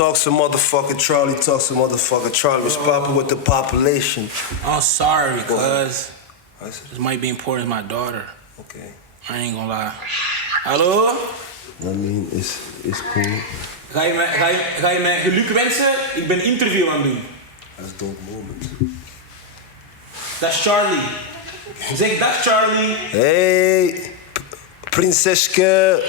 talks to motherfucking Charlie, talks to motherfucking Charlie. What's poppin' with the population? I'm sorry, cuz. This might be important to my daughter. Okay. I ain't gonna lie. Hallo? I mean, is cool. Ga je mij geluk wensen? Ik ben interview aan het doen. Dat is dope moment. Dat is Charlie. Zeg, dat is Charlie. Hey, prinseske.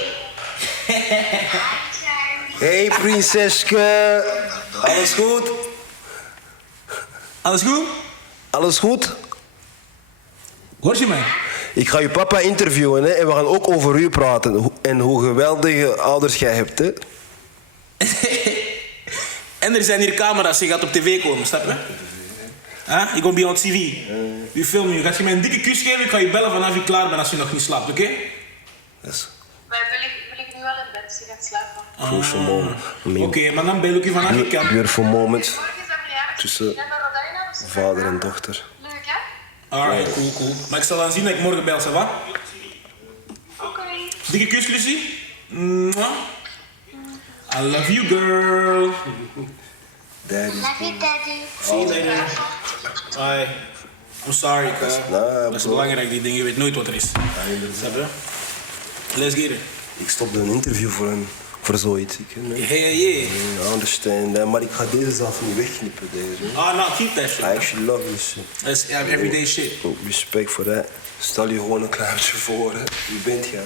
Hey, prinseske. Alles goed? Alles goed? Alles goed? Hoor je mij? Ik ga je papa interviewen, hè, en we gaan ook over u praten. En hoe geweldige ouders jij hebt, hè. En er zijn hier camera's, je gaat op tv komen, snap je? Huh? Ik kom bij on TV. U film je. Gaat je mij een dikke kus geven, ik ga je bellen vanaf je klaar bent als je nog niet slaapt, oké? Yes. Maar wil ik nu wel in bed, ze gaat slapen. Crucial moment. Oké, maar dan bel ik je vanaf je kant. Beautiful moment Morgen is dat verjaardag. tussen vader en dochter. Leuk, hè? Alright, cool. Maar ik zal dan zien dat ik morgen bel, ça va? Oké. Dikke kus, Lucie. Mwah. I love you, girl. Daddy. Love you, daddy. See you later. Bye. I'm sorry, cuz. Dat is belangrijk, die dingen. Je weet nooit wat er is. Snap je? Let's get it. Ik stopte een interview voor zoiets. Hey. I understand. Maar ik ga deze zelf niet wegknippen. Deze. Oh, no, keep that shit. I actually love this shit. That's everyday shit. Respect voor dat. Stel je gewoon een klaartje voor. Hè. Wie bent jij?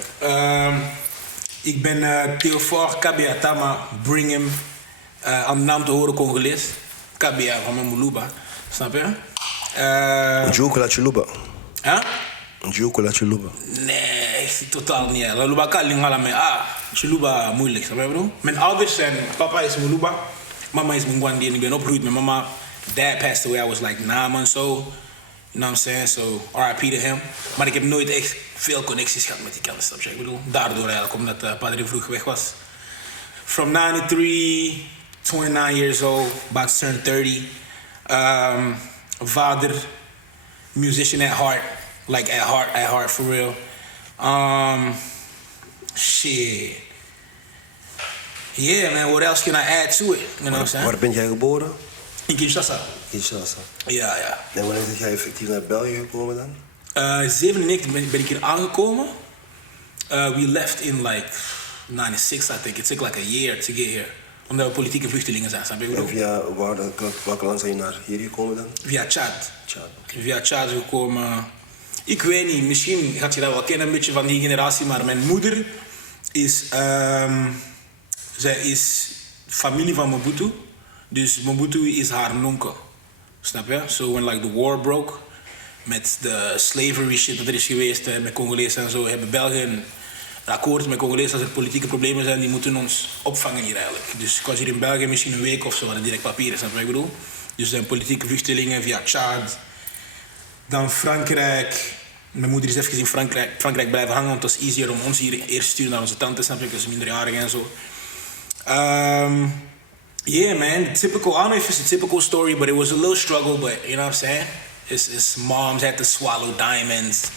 Ik ben Voor, Tama, Bringhim. Aan de naam te horen Congolees. Kabia van mijn Muluba. Snap je? Njuku la chuluba. Huh? Njuku la chuluba. Nee, totaal niet. Luba kan lingala me. Chuluba moeilijk. Snap je bro? Mijn ouders zijn, papa is Muluba. Mama is Mungwandi en ik ben opgegroeid met mama. Dad passed away, I was like 9 months old. You know what I'm saying? So RIP to him. Maar ik heb nooit echt veel connecties gehad met die kant. Snap je? Ik bedoel, daardoor eigenlijk, omdat padre vroeg weg was. From 93, 29 years old, about to turn 30. Vader, musician at heart. Like at heart for real. Shit. Yeah man, what else can I add to it? You know what I'm saying? Waar ben jij geboren? In Kinshasa. Kinshasa. Ja. En wanneer ben jij effectief naar België gekomen dan? 97 ben ik hier aangekomen. We left in like 96, I think. It took like a year to get here. Omdat we politieke vluchtelingen zijn, snap je? En via welke land zijn je naar hier gekomen dan? Via Chad. Chad. Via Chad gekomen. Ik weet niet, misschien gaat je dat wel kennen, een beetje van die generatie, maar mijn moeder is... zij is familie van Mobutu. Dus Mobutu is haar nonke. Snap je? So when like the war broke, met de slavery shit dat er is geweest met Congolezen en zo, hebben België een akkoord met Congolezen als er politieke problemen zijn, die moeten ons opvangen hier eigenlijk. Dus ik was hier in België misschien een week of zo, hadden direct papieren, snap je wat ik bedoel? Dus zijn politieke vluchtelingen via Chad, dan Frankrijk. Mijn moeder is even in Frankrijk blijven hangen, want het was easier om ons hier eerst te sturen naar onze tante, snap je? Dus minderjarigen en zo. Yeah man, typical, I don't know if it's a typical story, but it was a little struggle, but you know what I'm saying? His moms had to swallow diamonds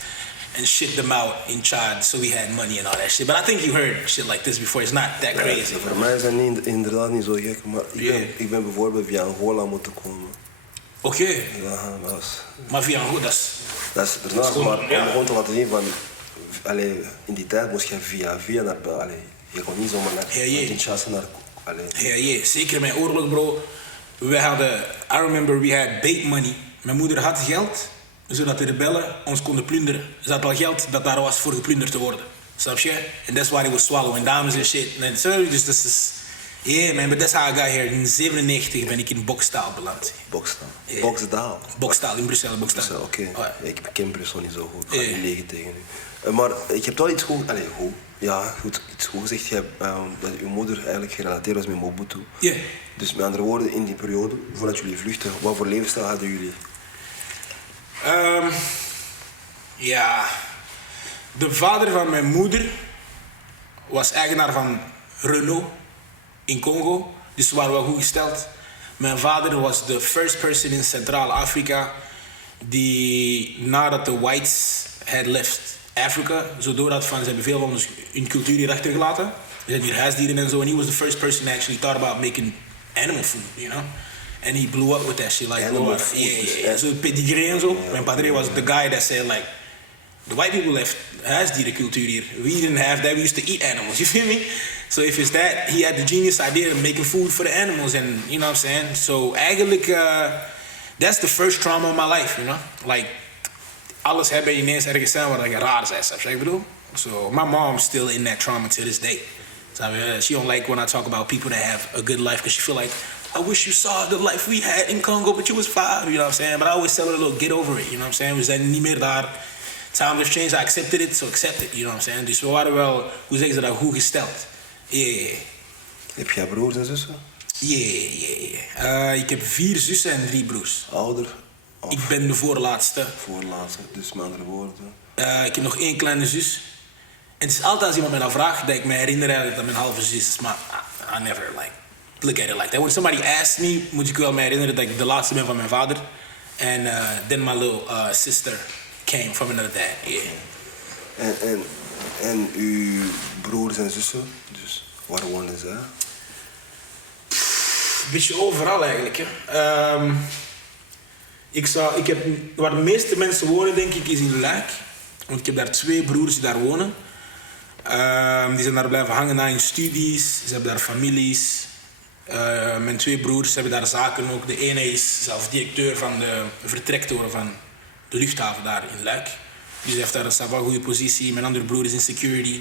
and shit them out in Chad, so we had money and all that shit. But I think you heard shit like this before, it's not that crazy. Ja, voor mij is dat inderdaad niet zo gek, maar ik ben bijvoorbeeld via Angola moeten komen. Oké. Ja, dat was... Maar via Angola, dat is daarnaast, gewoon, maar om gewoon te laten zien van... in die tijd moest je via naar België. Je kon niet zomaar naar Kinshasa naar... Ja, zeker mijn oorlog, bro. We hadden, I remember we had bait money. Mijn moeder had geld, zodat de rebellen ons konden plunderen. Ze had al geld dat daar was voor geplunderd te worden. Snap je? And that's why they was swallowing dames en shit. Dus dat is... Yeah man, but that's how I got here. In 97 ben ik in Bokstaal beland. Bokstaal? Yeah. Boksdaal? Bokstaal, in Brussel, Bokstaal. Oké. Oh, ja. Ik ken Brussel niet zo goed. Ik ga niet liggen tegen u. Maar ik heb wel iets goed... goed. Ja, goed, iets goed gezegd. Je hebt dat uw moeder eigenlijk gerelateerd was met Mobutu. Yeah. Dus met andere woorden, in die periode, voordat jullie vluchten, wat voor levensstijl hadden jullie? Ja, de vader van mijn moeder was eigenaar van Renault in Congo. Dus ze waren wel goed gesteld. Mijn vader was de first person in Centraal-Afrika die nadat de whites had left Africa, zo doordat van ze hebben veel van hun cultuur hier achtergelaten. Ze zijn hier huisdieren en zo. En he was the first person that actually thought about making animal food, you know. And he blew up with that shit, like, Animal oh, food, yeah. So pedigree en zo. Mijn padre was the guy that said, like, the white people left huisdierencultuur hier. We didn't have that, we used to eat animals, you feel me? So if it's that, he had the genius idea of making food for the animals, and you know what I'm saying? So eigenlijk, that's the first trauma of my life, you know? Like, alles hebben ineens ergens zijn waar je raar zijn, snap je wat ik bedoel? So my mom's still in that trauma to this day. So, she don't like when I talk about people that have a good life, because she feel like, I wish you saw the life we had in Congo, but you was 5, you know what I'm saying? But I always tell her, look, get over it, you know what I'm saying? We zijn niet meer daar. Time has changed, I accepted it, so accept it, you know what I'm saying? Dus we waren wel, hoe zeggen ze dat, goed gesteld. Yeah. Heb jij broers en zussen? Yeah. Ik heb 4 zussen en 3 broers. Ouder? Of Ik ben de voorlaatste. voorlaatste, dus met andere woorden. Ik heb nog 1 kleine zus. En het is altijd als iemand me dat vraagt, dat ik me herinner eigenlijk dat mijn halve zus is. Maar I never like look at it like that. When somebody asks me, moet ik wel me herinneren dat ik de laatste ben van mijn vader. En then my little sister came from another dad. Yeah. En uw broers en zussen, dus waar wonen zij? Een beetje overal eigenlijk. Hè. Waar de meeste mensen wonen, denk ik, is in Luik. Want ik heb daar 2 broers die daar wonen. Die zijn daar blijven hangen na hun studies. Ze hebben daar families. Mijn 2 broers hebben daar zaken ook. De ene is zelf directeur van de vertrektoren van de luchthaven daar in Luik. Dus hij heeft daar een goede positie. Mijn andere broer is in security.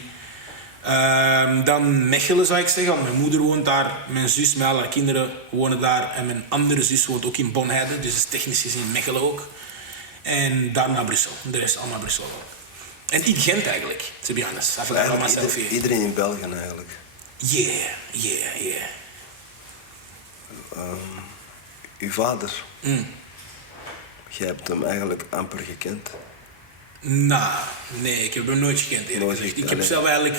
Dan Mechelen zou ik zeggen, want mijn moeder woont daar. Mijn zus met al haar kinderen wonen daar. En mijn andere zus woont ook in Bonheide. Dus is technisch gezien Mechelen ook. En daarna Brussel. De rest allemaal Brussel. En ik Gent eigenlijk, to be honest. Iedereen in België eigenlijk. Yeah. Uw vader, jij hebt hem eigenlijk amper gekend. Nee, ik heb hem nooit gekend eerlijk Nooit gezegd. gekend, Ik heb zelf eigenlijk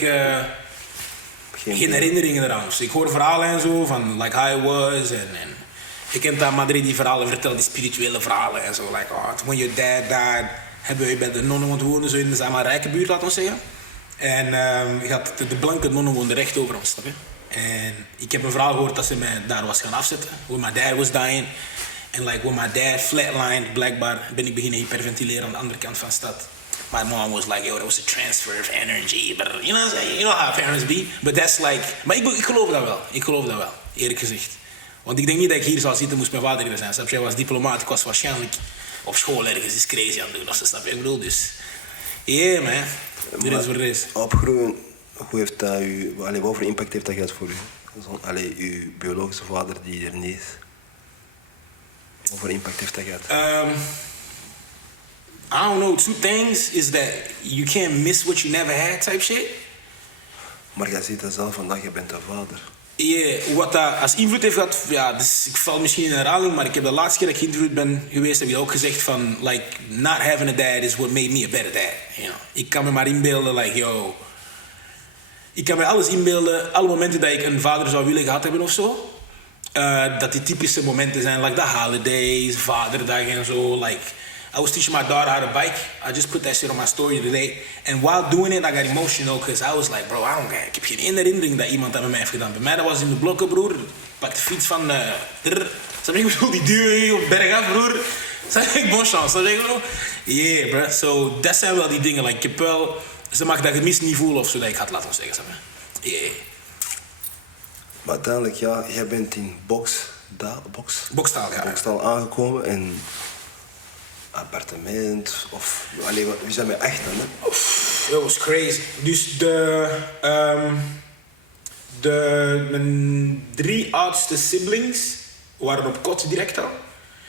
geen beeld. herinneringen eraan. Dus ik hoor verhalen en zo van like how I was en je kent dat Madrid die verhalen vertelt, die spirituele verhalen en zo. Like, when your dad died, hebben we bij de nonnen wonen, zo in de maar rijke buurt, laten we zeggen. En de blanke nonnen woonden recht over ons, snap je? En ik heb een verhaal gehoord dat ze mij daar was gaan afzetten. When my dad was dying. En like when my dad flatlined, blijkbaar ben ik beginnen hyperventileren aan de andere kant van de stad. My mom was like, yo, that was a transfer of energy. But, you know what I'm saying? You know how parents be. But that's like... Maar ik geloof dat wel. Ik geloof dat wel, eerlijk gezegd. Want ik denk niet dat ik hier zou zitten, moest mijn vader hier zijn. Snap je? Hij was diplomaat, ik was waarschijnlijk op school ergens is crazy aan het doen. Snap je? Ik bedoel, dus... Yeah, man. Dit is wat het is. Opgroeien, hoe heeft dat wat voor impact heeft dat gehad voor u? Uw biologische vader die er niet is. Wat voor impact heeft dat gehad? I don't know, 2 things is that you can't miss what you never had type shit. Maar jij ziet dat zelf vandaag, je bent een vader. Yeah, wat dat als invloed heeft gehad, ja, dus ik val misschien in herhaling, maar ik heb de laatste keer dat ik geïnterviewd ben geweest, heb je ook gezegd van, like, not having a dad is what made me a better dad. You know? Ik kan me maar inbeelden, like, yo, ik kan me alles inbeelden, alle momenten dat ik een vader zou willen gehad hebben of zo, dat die typische momenten zijn, like the holidays, vaderdag en zo, like, I was teaching my daughter how to bike. I just put that shit on my story today. And while doing it, I got emotional because I was like, bro, ik heb geen herinnering dat iemand dat met mij heeft gedaan. Bij mij, dat was in de blokken, broer. Pak de fiets van... Snap je, ik bedoel, die duwen op bergaf, broer. Snap je, bon chance, snap je, bro? Yeah, bro. So, dat zijn wel die dingen. Like, ik heb wel... Ze mag dat gemis niet voelen of zo, dat ik had laten zeggen, snap je? Yeah. Maar uiteindelijk, ja, jij bent in Bokstaal, ja. Bokstaal aangekomen en... appartement of... we zijn met echt dan, hè? Dat was crazy. Dus mijn 3 oudste siblings waren op kot direct al.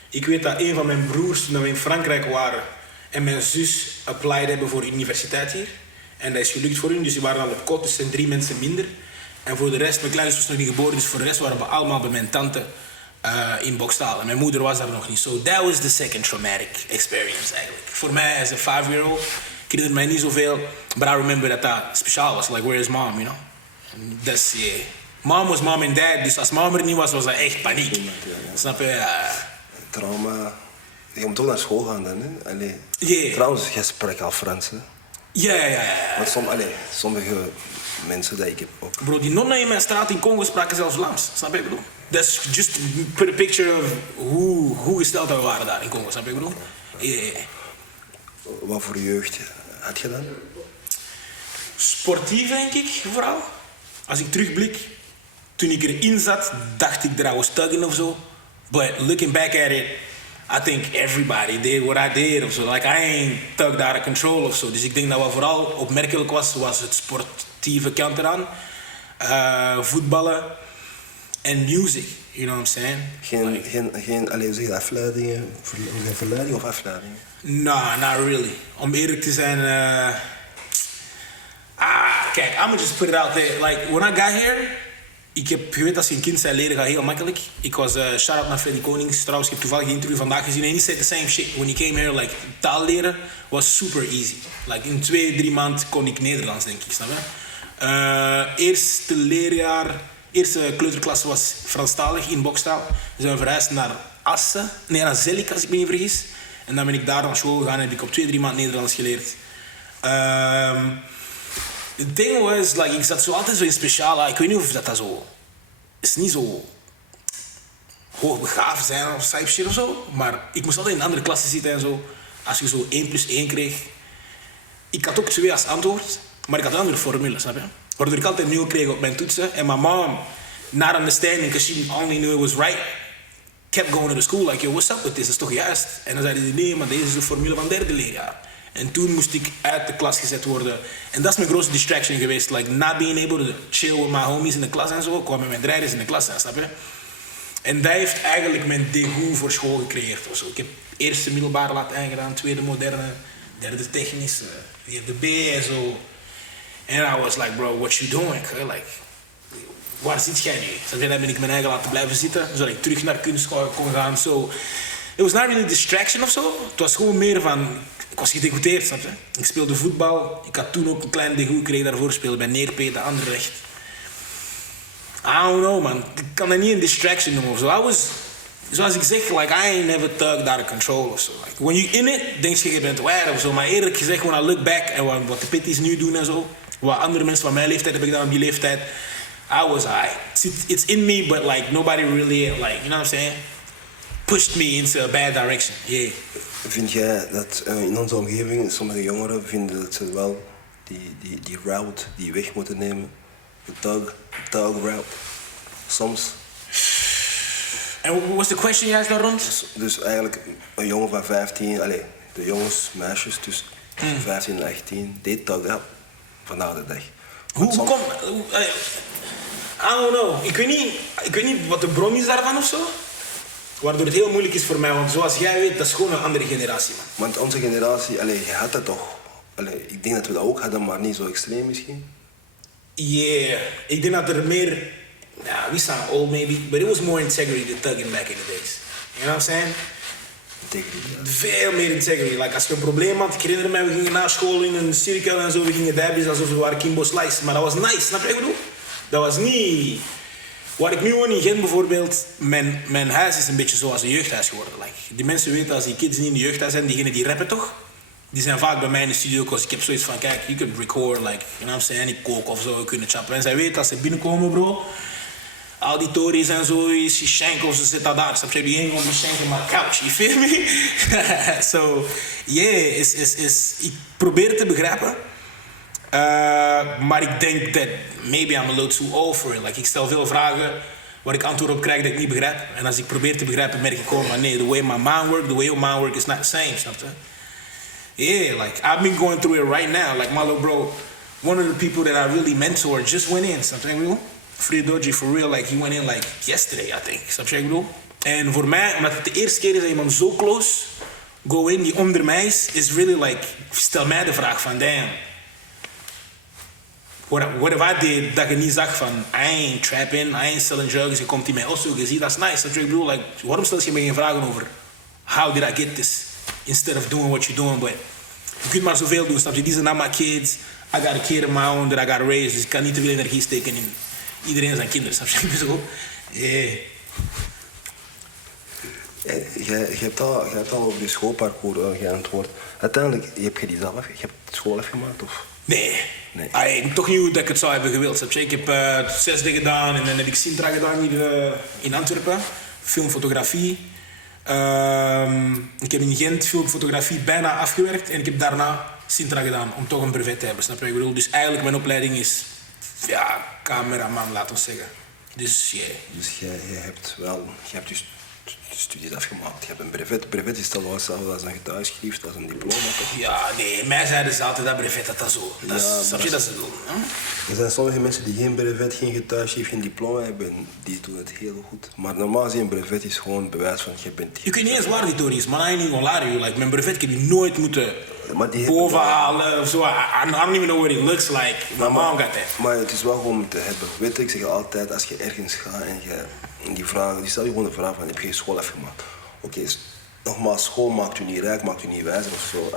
Ik weet dat een van mijn broers, toen we in Frankrijk waren, en mijn zus applied hebben voor de universiteit hier. En dat is gelukt voor hun, dus die waren al op kot, dus zijn 3 mensen minder. En voor de rest, mijn kleinste was nog niet geboren, dus voor de rest waren we allemaal bij mijn tante in Bokstaal. En mijn moeder was daar nog niet. So that was the second traumatic experience eigenlijk. Voor mij, as a 5-year-old, ik herinner mij niet zoveel, but I remember dat speciaal was. Like, where is mom, you know? That's, yeah. Mom was mom en dad, dus als mom er niet was, was dat echt paniek. Snap je? Trauma. Je moet toch naar school gaan dan, hè? Yeah. Trouwens, jij spreekt al Frans, hè? Ja. Want sommige mensen dat ik heb ook. Bro, die nonnen in mijn straat in Congo spraken zelfs Vlaams. Snap je wat ik bedoel? that's just to put a picture of hoe gesteld dat we waren daar in Congo, snap je wat ik bedoel? Yeah. Wat voor jeugd had je dan? Sportief denk ik vooral. Als ik terugblik, toen ik erin zat, dacht ik dat I was thugging of zo. But looking back at it, I think everybody did what I did of zo. Like I ain't thugged out of control of zo. Dus ik denk dat wat vooral opmerkelijk was het sportieve kant eraan. Voetballen en music, you know what I'm saying? Geen hoe zeg je, afleidingen? Geen verleiding of afleidingen? Nah, not really. Om eerlijk te zijn, kijk, I'm gonna just put it out there. Like, when I got here, je weet als je een kind bent, leren gaat heel makkelijk. Ik was, shout-out naar Freddy Konings, trouwens, ik heb toevallig een interview vandaag gezien en he said the same shit. When he came here, like, taal leren was super easy. Like, in 2-3 maanden kon ik Nederlands, denk ik, snap je? Eerste leerjaar, eerste kleuterklas was Franstalig in Bokstaal. We zijn verhuisd naar Assen, nee, naar Zellik, als ik me niet vergis. En dan ben ik daar naar school gegaan en heb ik op 2-3 maanden Nederlands geleerd. Het ding was, like, ik zat zo altijd zo in speciaal. Ik weet niet of dat zo... Het is niet zo hoogbegaafd zijn of type shit of zo. Maar ik moest altijd in andere klassen zitten en zo. Als je zo 1+1 kreeg. Ik had ook 2 als antwoord. Maar ik had een andere formule, snap je? Waardoor ik altijd 0 kreeg op mijn toetsen. En mijn mom, not understanding, because she only knew it was right, kept going to the school like, yo, what's up with this? Dat is toch juist? En dan zeiden ze, nee, maar deze is de formule van 3e leerjaar. En toen moest ik uit de klas gezet worden. En dat is mijn grootste distraction geweest. Like, not being able to chill with my homies in de klas en zo. Ik kwam met mijn rijders in de klas, snap je? En dat heeft eigenlijk mijn degoe voor school gecreëerd. Of zo. Ik heb eerste middelbaar Latijn gedaan, tweede moderne, derde technische, vierde B en zo. En I was like, bro, what you doing? Like, waar zit jij nu? Dan ben ik mijn eigen laten blijven zitten, zodat ik terug naar kunst kon gaan. So, it was not really a distraction of zo. Het was gewoon meer van... Ik was gedegoûteerd, snap je? Ik speelde voetbal. Ik had toen ook een klein degoe gekregen daarvoor. Speelde bij Neerpee, de andere recht. I don't know, man. Ik kan dat niet een distraction noemen of zo. I was... Zoals ik zeg, like, I ain't never thugged out of control of zo. Like, when you in it, denk je bent wild of zo. Maar eerlijk gezegd, when I look back en wat de pitties nu doen en zo. Wat andere mensen van mijn leeftijd hebben gedaan op die leeftijd. I was high. It's in me, but like, nobody really, like, you know what I'm saying? Pushed me into a bad direction, yeah. Vind jij dat in onze omgeving, sommige jongeren vinden dat ze wel die route, die weg moeten nemen? De thug route. Soms. En what was the question juist daar rond? Dus eigenlijk een jongen van 15, de jongens, meisjes tussen 15 en 18, deed thug up vandaag de dag. Hoe komt... I don't know. Ik weet niet wat de bron is daarvan of zo. Waardoor het heel moeilijk is voor mij, want zoals jij weet, dat is gewoon een andere generatie, man. Want onze generatie, je had dat toch. Ik denk dat we dat ook hadden, maar niet zo extreem misschien. Yeah, ik denk dat er meer... we sound old maybe, but it was more integrity than thugging back in the days. You know what I'm saying? Integrity, ja. Veel meer integrity. Like, als je een probleem had, ik herinner me, we gingen na school in een cirkel en zo, we gingen dabbies alsof we waren Kimbo Slice. Maar dat was nice, snap je wat ik bedoel? Dat was niet... Waar ik nu woon in Gent bijvoorbeeld, mijn huis is een beetje zoals een jeugdhuis geworden. Like, die mensen weten als die kids niet in de jeugdhuis zijn, diegenen die rappen toch, die zijn vaak bij mij in de studio, because ik heb zoiets van, kijk, you could record, like, you know what I'm saying, ik kook of zo, kunnen chappen. En zij weten als ze binnenkomen, bro, al die tories en zo, is schenken of ze zitten daar, snap je, die heen komt schenken maar couch, you feel me? So, yeah, ik probeer het te begrijpen. Maar ik denk dat maybe I'm a little too old for it. Like, ik stel veel vragen waar ik antwoord op krijg dat ik niet begrijp. En als ik probeer te begrijpen, merk ik gewoon van nee, the way my mind works, the way your mind works is not the same, snap je? Yeah, like, I've been going through it right now. Like, my little bro, one of the people that I really mentored just went in, snap je? Free Doji, for real, like, he went in like yesterday, I think, snap je? En voor mij, omdat het de eerste keer is dat iemand zo close go in, die onder mij is really like, stel mij de vraag van damn. What if I did dat je niet zag van I ain't trapping, I ain't selling drugs, je komt in mijn osso, je ziet, dat is nice. Ik bedoel, like, waarom stel je me geen vragen over how did I get this? Instead of doing what you're doing, but je kunt maar zoveel doen, snap je? These are not my kids, I got a kid of my own that I got raised, dus ik kan niet te veel energie steken in iedereen zijn kinderen, snap je? Zo, yeah. Je hebt al over je schoolparcours geantwoord. Uiteindelijk, heb je die zelf je hebt school afgemaakt, of? Nee, Toch niet hoe dat ik het zou hebben gewild. Snap je? Ik heb het 6 gedaan en dan heb ik Sintra gedaan hier in Antwerpen. Filmfotografie. Ik heb in Gent filmfotografie bijna afgewerkt en ik heb daarna Sintra gedaan om toch een brevet te hebben. Snap je wat ik bedoel? Dus eigenlijk mijn opleiding is cameraman, laten we zeggen. Dus jij hebt je studies afgemaakt. Je hebt een brevet. Brevet is toch wel hetzelfde als een getuigschrift, als een diploma. Toch? Ja, nee, mij zeiden ze altijd dat brevet dat zo. Snap je dat ze doen? Er zijn sommige mensen die geen brevet, geen getuigschrift, geen diploma hebben. Die doen het heel goed. Maar normaal gezien, een brevet is gewoon bewijs van je bent... Je kunt niet eens waar die door is, man. I ain't even gonna lie to you. Like, mijn brevet heb je nooit moeten bovenhalen of zo. I don't even know what it looks like. My mom got that. Maar het is wel gewoon om te hebben. Weet je, ik zeg altijd, als je ergens gaat en die stel je gewoon de vraag van, heb je school afgemaakt? Oké, nogmaals, school maakt u niet rijk, maakt u niet wijzer of zo.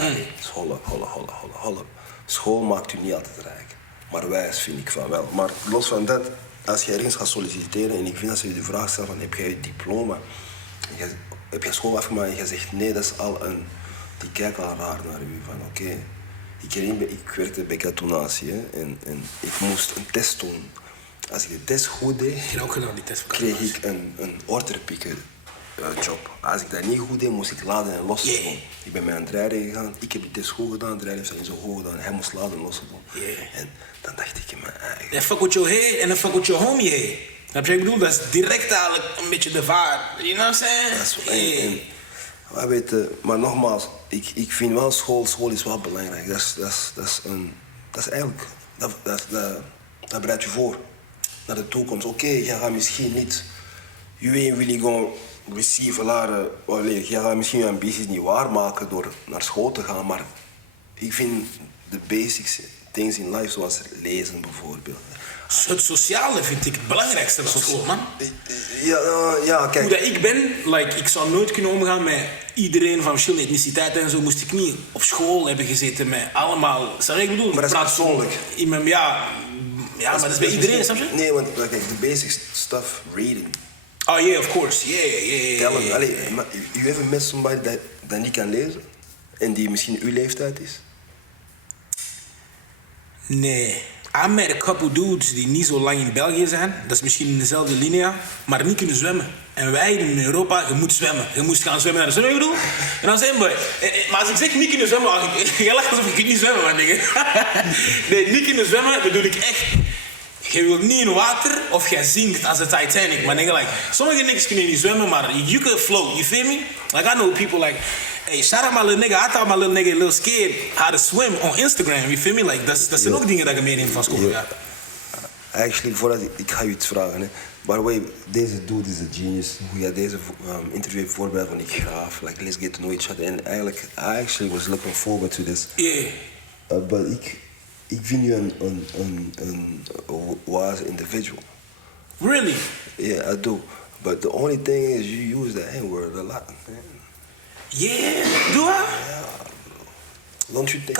Holla. School maakt u niet altijd rijk. Maar wijs vind ik van wel. Maar los van dat, als je ergens gaat solliciteren en ik vind dat ze je de vraag stellen van, heb jij je diploma? Heb je school afgemaakt en je zegt nee, dat is al een... Die kijken al raar naar u van oké. Ik werkte bij Gatonatie en ik moest een test doen. Als ik de test goed deed, ook gedaan, die test kreeg ik een orderpicker job. Als ik dat niet goed deed, moest ik laden en lossen doen. Ik ben met een rijder gegaan, ik heb die test goed gedaan, de rijder heeft dat niet zo goed gedaan. Hij moest laden en lossen doen. En dan dacht ik in mijn eigen... En fuck with your head en dan fuck with your homie head. Snap je wat ik bedoel? Dat is direct eigenlijk een beetje de vaart. You know what I'm saying? Maar nogmaals, ik vind wel school is wel belangrijk. Dat is eigenlijk, dat bereidt je voor naar de toekomst. Oké, je gaat misschien niet, you ain't really gonna receive je gaat misschien je ambities niet waarmaken door naar school te gaan, maar ik vind de basics things in life, zoals lezen bijvoorbeeld. Het sociale vind ik het belangrijkste van school, man. Ja, kijk. Hoe dat ik ben, ik zou nooit kunnen omgaan met iedereen van verschillende etniciteiten en zo. Moest ik niet op school hebben gezeten met allemaal... Snap je wat ik bedoel? Maar dat is persoonlijk. Maar dat is bij iedereen, snap je? Nee, want kijk, de basic stuff, reading. Oh yeah, of course. Yeah. You ever met somebody dat niet kan lezen? En die misschien uw leeftijd is? Nee. I met a couple dudes die niet zo lang in België zijn. Dat is misschien in dezelfde linea, maar niet kunnen zwemmen. En wij in Europa, je moet zwemmen. Je moest gaan zwemmen naar de zwemmen, bedoel? En dan zijn we... Maar als ik zeg niet kunnen zwemmen, je lacht alsof ik niet zwemmen, man. Nee, niet kunnen zwemmen, bedoel ik echt... Je wilt niet in water of jij zinkt als de Titanic. Maar sommige niggas kunnen niet zwemmen, maar you can float, you feel me? Like, I know people hey, shout out my little nigga, I thought my little nigga a little scared how to swim on Instagram, you feel me? Like, dat zijn ook dingen dat je meeneemt van school. Ja. Actually, voordat ik ga je iets vragen, hè. By the way, deze dude is a genius. Hoe jij deze interview hebt voorbereid van ik graaf. Like, let's get to know each other. En eigenlijk, I actually was looking forward to this. Yeah. But ik vind je een wise individual. Really? Yeah, I do. But the only thing is, you use the N-word a lot. Yeah, doe je? Ja. Don't you think?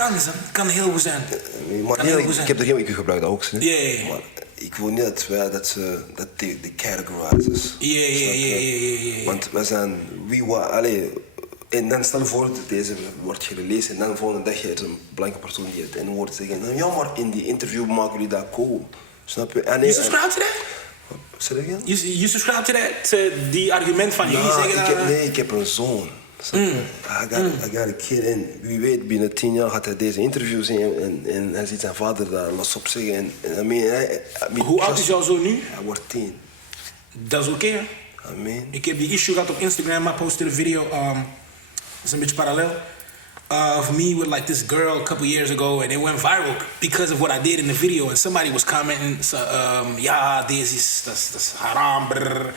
Kan heel goed zijn. Ik heb er geen keer gebruikt ook. Yeah. Maar ik wil niet dat de categorizes. Yeah. Want we zijn, en dan stel je voor dat deze wordt gelezen en dan de volgende dag is een blanke persoon die het N-woord zegt. Nou, ja, maar in die interview maken jullie dat cool. Snap je? Je subscribe to that? Zeg dat again? Je subscribe to that? Die argument van jullie zeggen dat... Nee, ik heb een zoon. I got a kid en wie weet binnen 10 jaar gaat hij deze interview zien en hij ziet zijn vader daar los op zeggen. Hoe oud is jouw zoon nu? Hij wordt 10. Dat is oké. Ik heb die issue gehad op Instagram, maar postte een video, dat is een beetje parallel, of me with this girl a couple years ago and it went viral because of what I did in the video and somebody was commenting, deze is, dat is haram, brrr.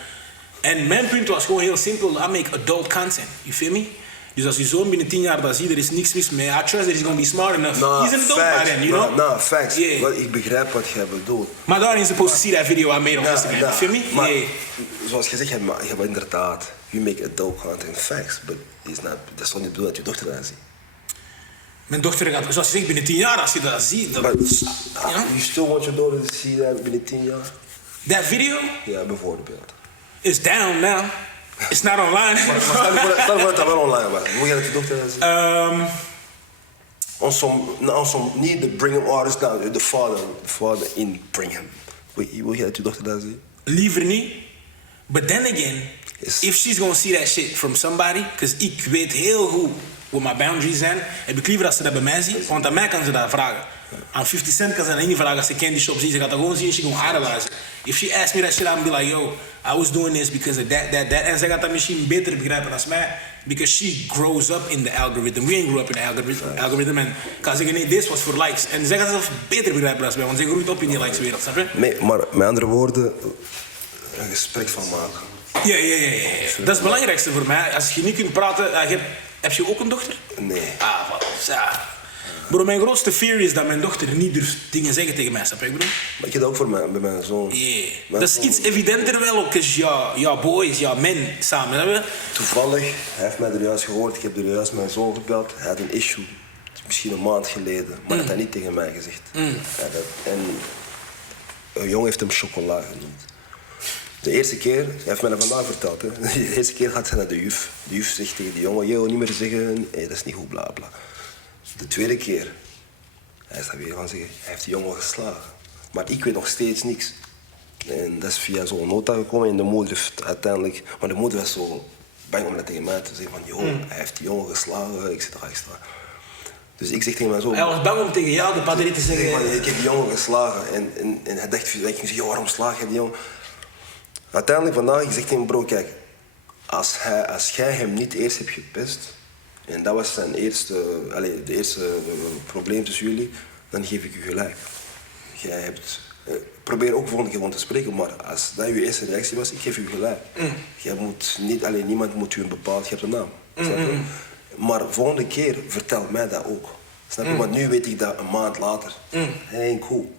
En mijn punt was gewoon heel simpel. I make adult content. You feel me? Dus als je zoon binnen 10 jaar dat ziet, er is niks mis mee. I trust that he's gonna be smart enough. He's an adult by then, you know? Facts. Yeah. Ik begrijp wat jij bedoelt. Maar daarin is supposed to see that video I made on Instagram. You feel me? Maar, zoals je zegt, je hebt inderdaad, you make adult content, facts. But dat is toch niet bedoeld dat je dochter dat ziet? Mijn dochter gaat, zoals je zegt, binnen 10 jaar, als je dat ziet... You still want your daughter to see that binnen 10 jaar? That video? Ja, bijvoorbeeld. It's down now. It's not online. Maar stel voor dat het wel online was. Hoe ga je dat je dochter zien? Niet de Bringhim artist, nou, de vader in Bringhim. Wil je dat je dochter dat ziet? Liever niet. But then again, Yes. if she's gonna see that shit from somebody, because ik weet heel goed wat mijn boundaries zijn, heb ik liever dat ze dat bij mij ziet, want aan mij kan ze dat vragen. Aan 50 Cent kan ze dat niet vragen als ze candy shop ziet, ze gaat dat gewoon zien en ze gewoon idolize. If she asks me that shit, I'm be like, yo, I was doing this because of that. En ze gaat dat misschien beter begrijpen dan mij, because she grows up in the algorithm. We ain't grow up in the algorithm en kan zeggen, nee, this was for likes. En ze gaat zelf beter begrijpen dan mij, want ze groeit op in die likeswereld, snap je? Nee, maar met andere woorden, een gesprek van maken. Ja. Dat is het belangrijkste voor mij. Als je niet kunt praten, heb je ook een dochter? Nee. Ah, wat? Ja. Bro, mijn grootste fear is dat mijn dochter niet durft dingen zeggen tegen mij, snap je, bro? Maar ik heb dat ook voor bij mijn zoon. Yeah. Mijn Dat is zoon- iets evidenter wel, ook als ja, boys, ja, men samen, snap je? Toevallig, hij heeft mij er juist gehoord, ik heb er juist mijn zoon gebeld. Hij had een issue, misschien een maand geleden, maar hij had dat niet tegen mij gezegd. En een jongen heeft hem chocola genoemd. De eerste keer, hij heeft mij dat vandaag verteld, hè. De eerste keer gaat hij naar de juf. De juf zegt tegen die jongen, yo, niet meer zeggen, hey, dat is niet goed, bla bla. De tweede keer, hij is dat weer gaan zeggen, hij heeft die jongen geslagen. Maar ik weet nog steeds niks. En dat is via zo'n nota gekomen en de moeder heeft uiteindelijk... Maar de moeder was zo bang om dat tegen mij te zeggen van, yo, hij heeft die jongen geslagen, extra. Dus ik zeg tegen mij zo... Hij was bang om tegen jou, de padre, te zeggen... Ik heb die jongen geslagen. En hij dacht, ik zeg, yo, waarom slaag je die jongen? Uiteindelijk vandaag, ik zeg tegen hem, bro, kijk, als jij hem niet eerst hebt gepest, en dat was zijn de eerste probleem tussen jullie, dan geef ik u gelijk. Jij hebt, probeer ook volgende keer gewoon te spreken, maar als dat je eerste reactie was, ik geef u gelijk. Jij moet niet, niemand moet u een bepaald, je hebt een naam. Snap je? Maar volgende keer, vertel mij dat ook. Snap je? Want nu weet ik dat een maand later. Hij ain't cool.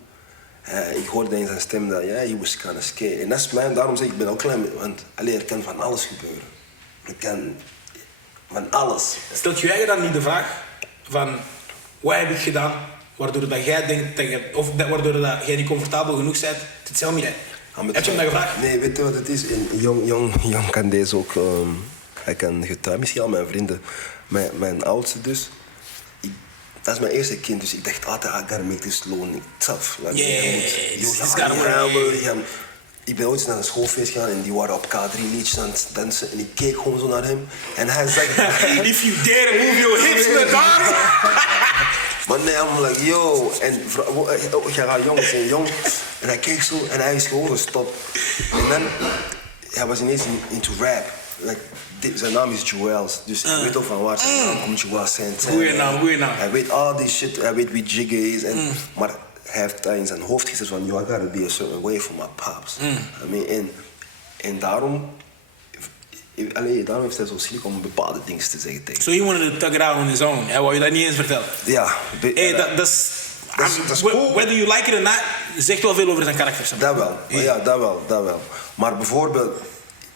Ik hoorde in zijn stem dat he was kind of scared. En dat is mij, daarom zeg ik ben ook klein, want er kan van alles gebeuren. Er kan van alles. Stelt je eigen dan niet de vraag van, wat heb ik gedaan, waardoor dat jij denkt, of waardoor dat jij niet comfortabel genoeg bent, te tell me that. Heb je hem dat gevraagd? Nee, weet je wat het is? Jong kan deze ook, hij kan getuigen, misschien al mijn vrienden. Mijn oudste dus, dat is mijn eerste kind, dus ik dacht altijd, I gotta make this lonely tough. Like, ik ben ooit naar een schoolfeest gegaan en die waren op K3 liedjes aan het dansen en ik keek gewoon zo naar hem en hij zei... If you dare move your hips, dog! Maar nee, I'm like, yo, en je gaat jong en hij keek zo en hij is gewoon gestopt. En dan, hij was ineens into rap. Like, zijn naam is Joels, dus ik weet ook van waar zijn naam komt, Joel Santana. Goeie naam. Hij weet al die shit, hij weet wie Jigga is, maar hij heeft daar in zijn hoofd gezet van, yo, I gotta be a certain way for my pops. I mean, en daarom heeft hij zo schrik om bepaalde dingen te zeggen tegen. So he wanted to tug it out on his own. Hij wou je dat niet eens vertellen? Ja. Dat is cool. Whether you like it or not, zegt wel veel over zijn karakter. Dat wel, ja, dat wel. Maar bijvoorbeeld,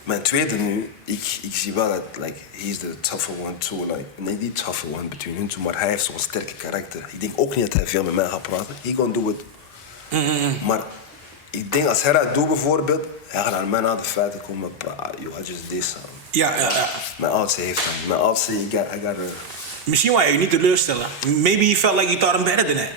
mijn tweede nu, ik zie wel dat, like, he's the tougher one too. Like, nee, niet tougher one between hun two, maar hij heeft zo'n sterke karakter. Ik denk ook niet dat hij veel met mij gaat praten. He gonna do it. Maar ik denk als hij dat doet bijvoorbeeld, hij gaat naar mij naar de feiten komen praten. Yo, I just did something. Ja. Mijn oudste heeft dat. Mijn oudste, I got Misschien wou je niet teleurstellen. Maybe he felt like you taught him better than that.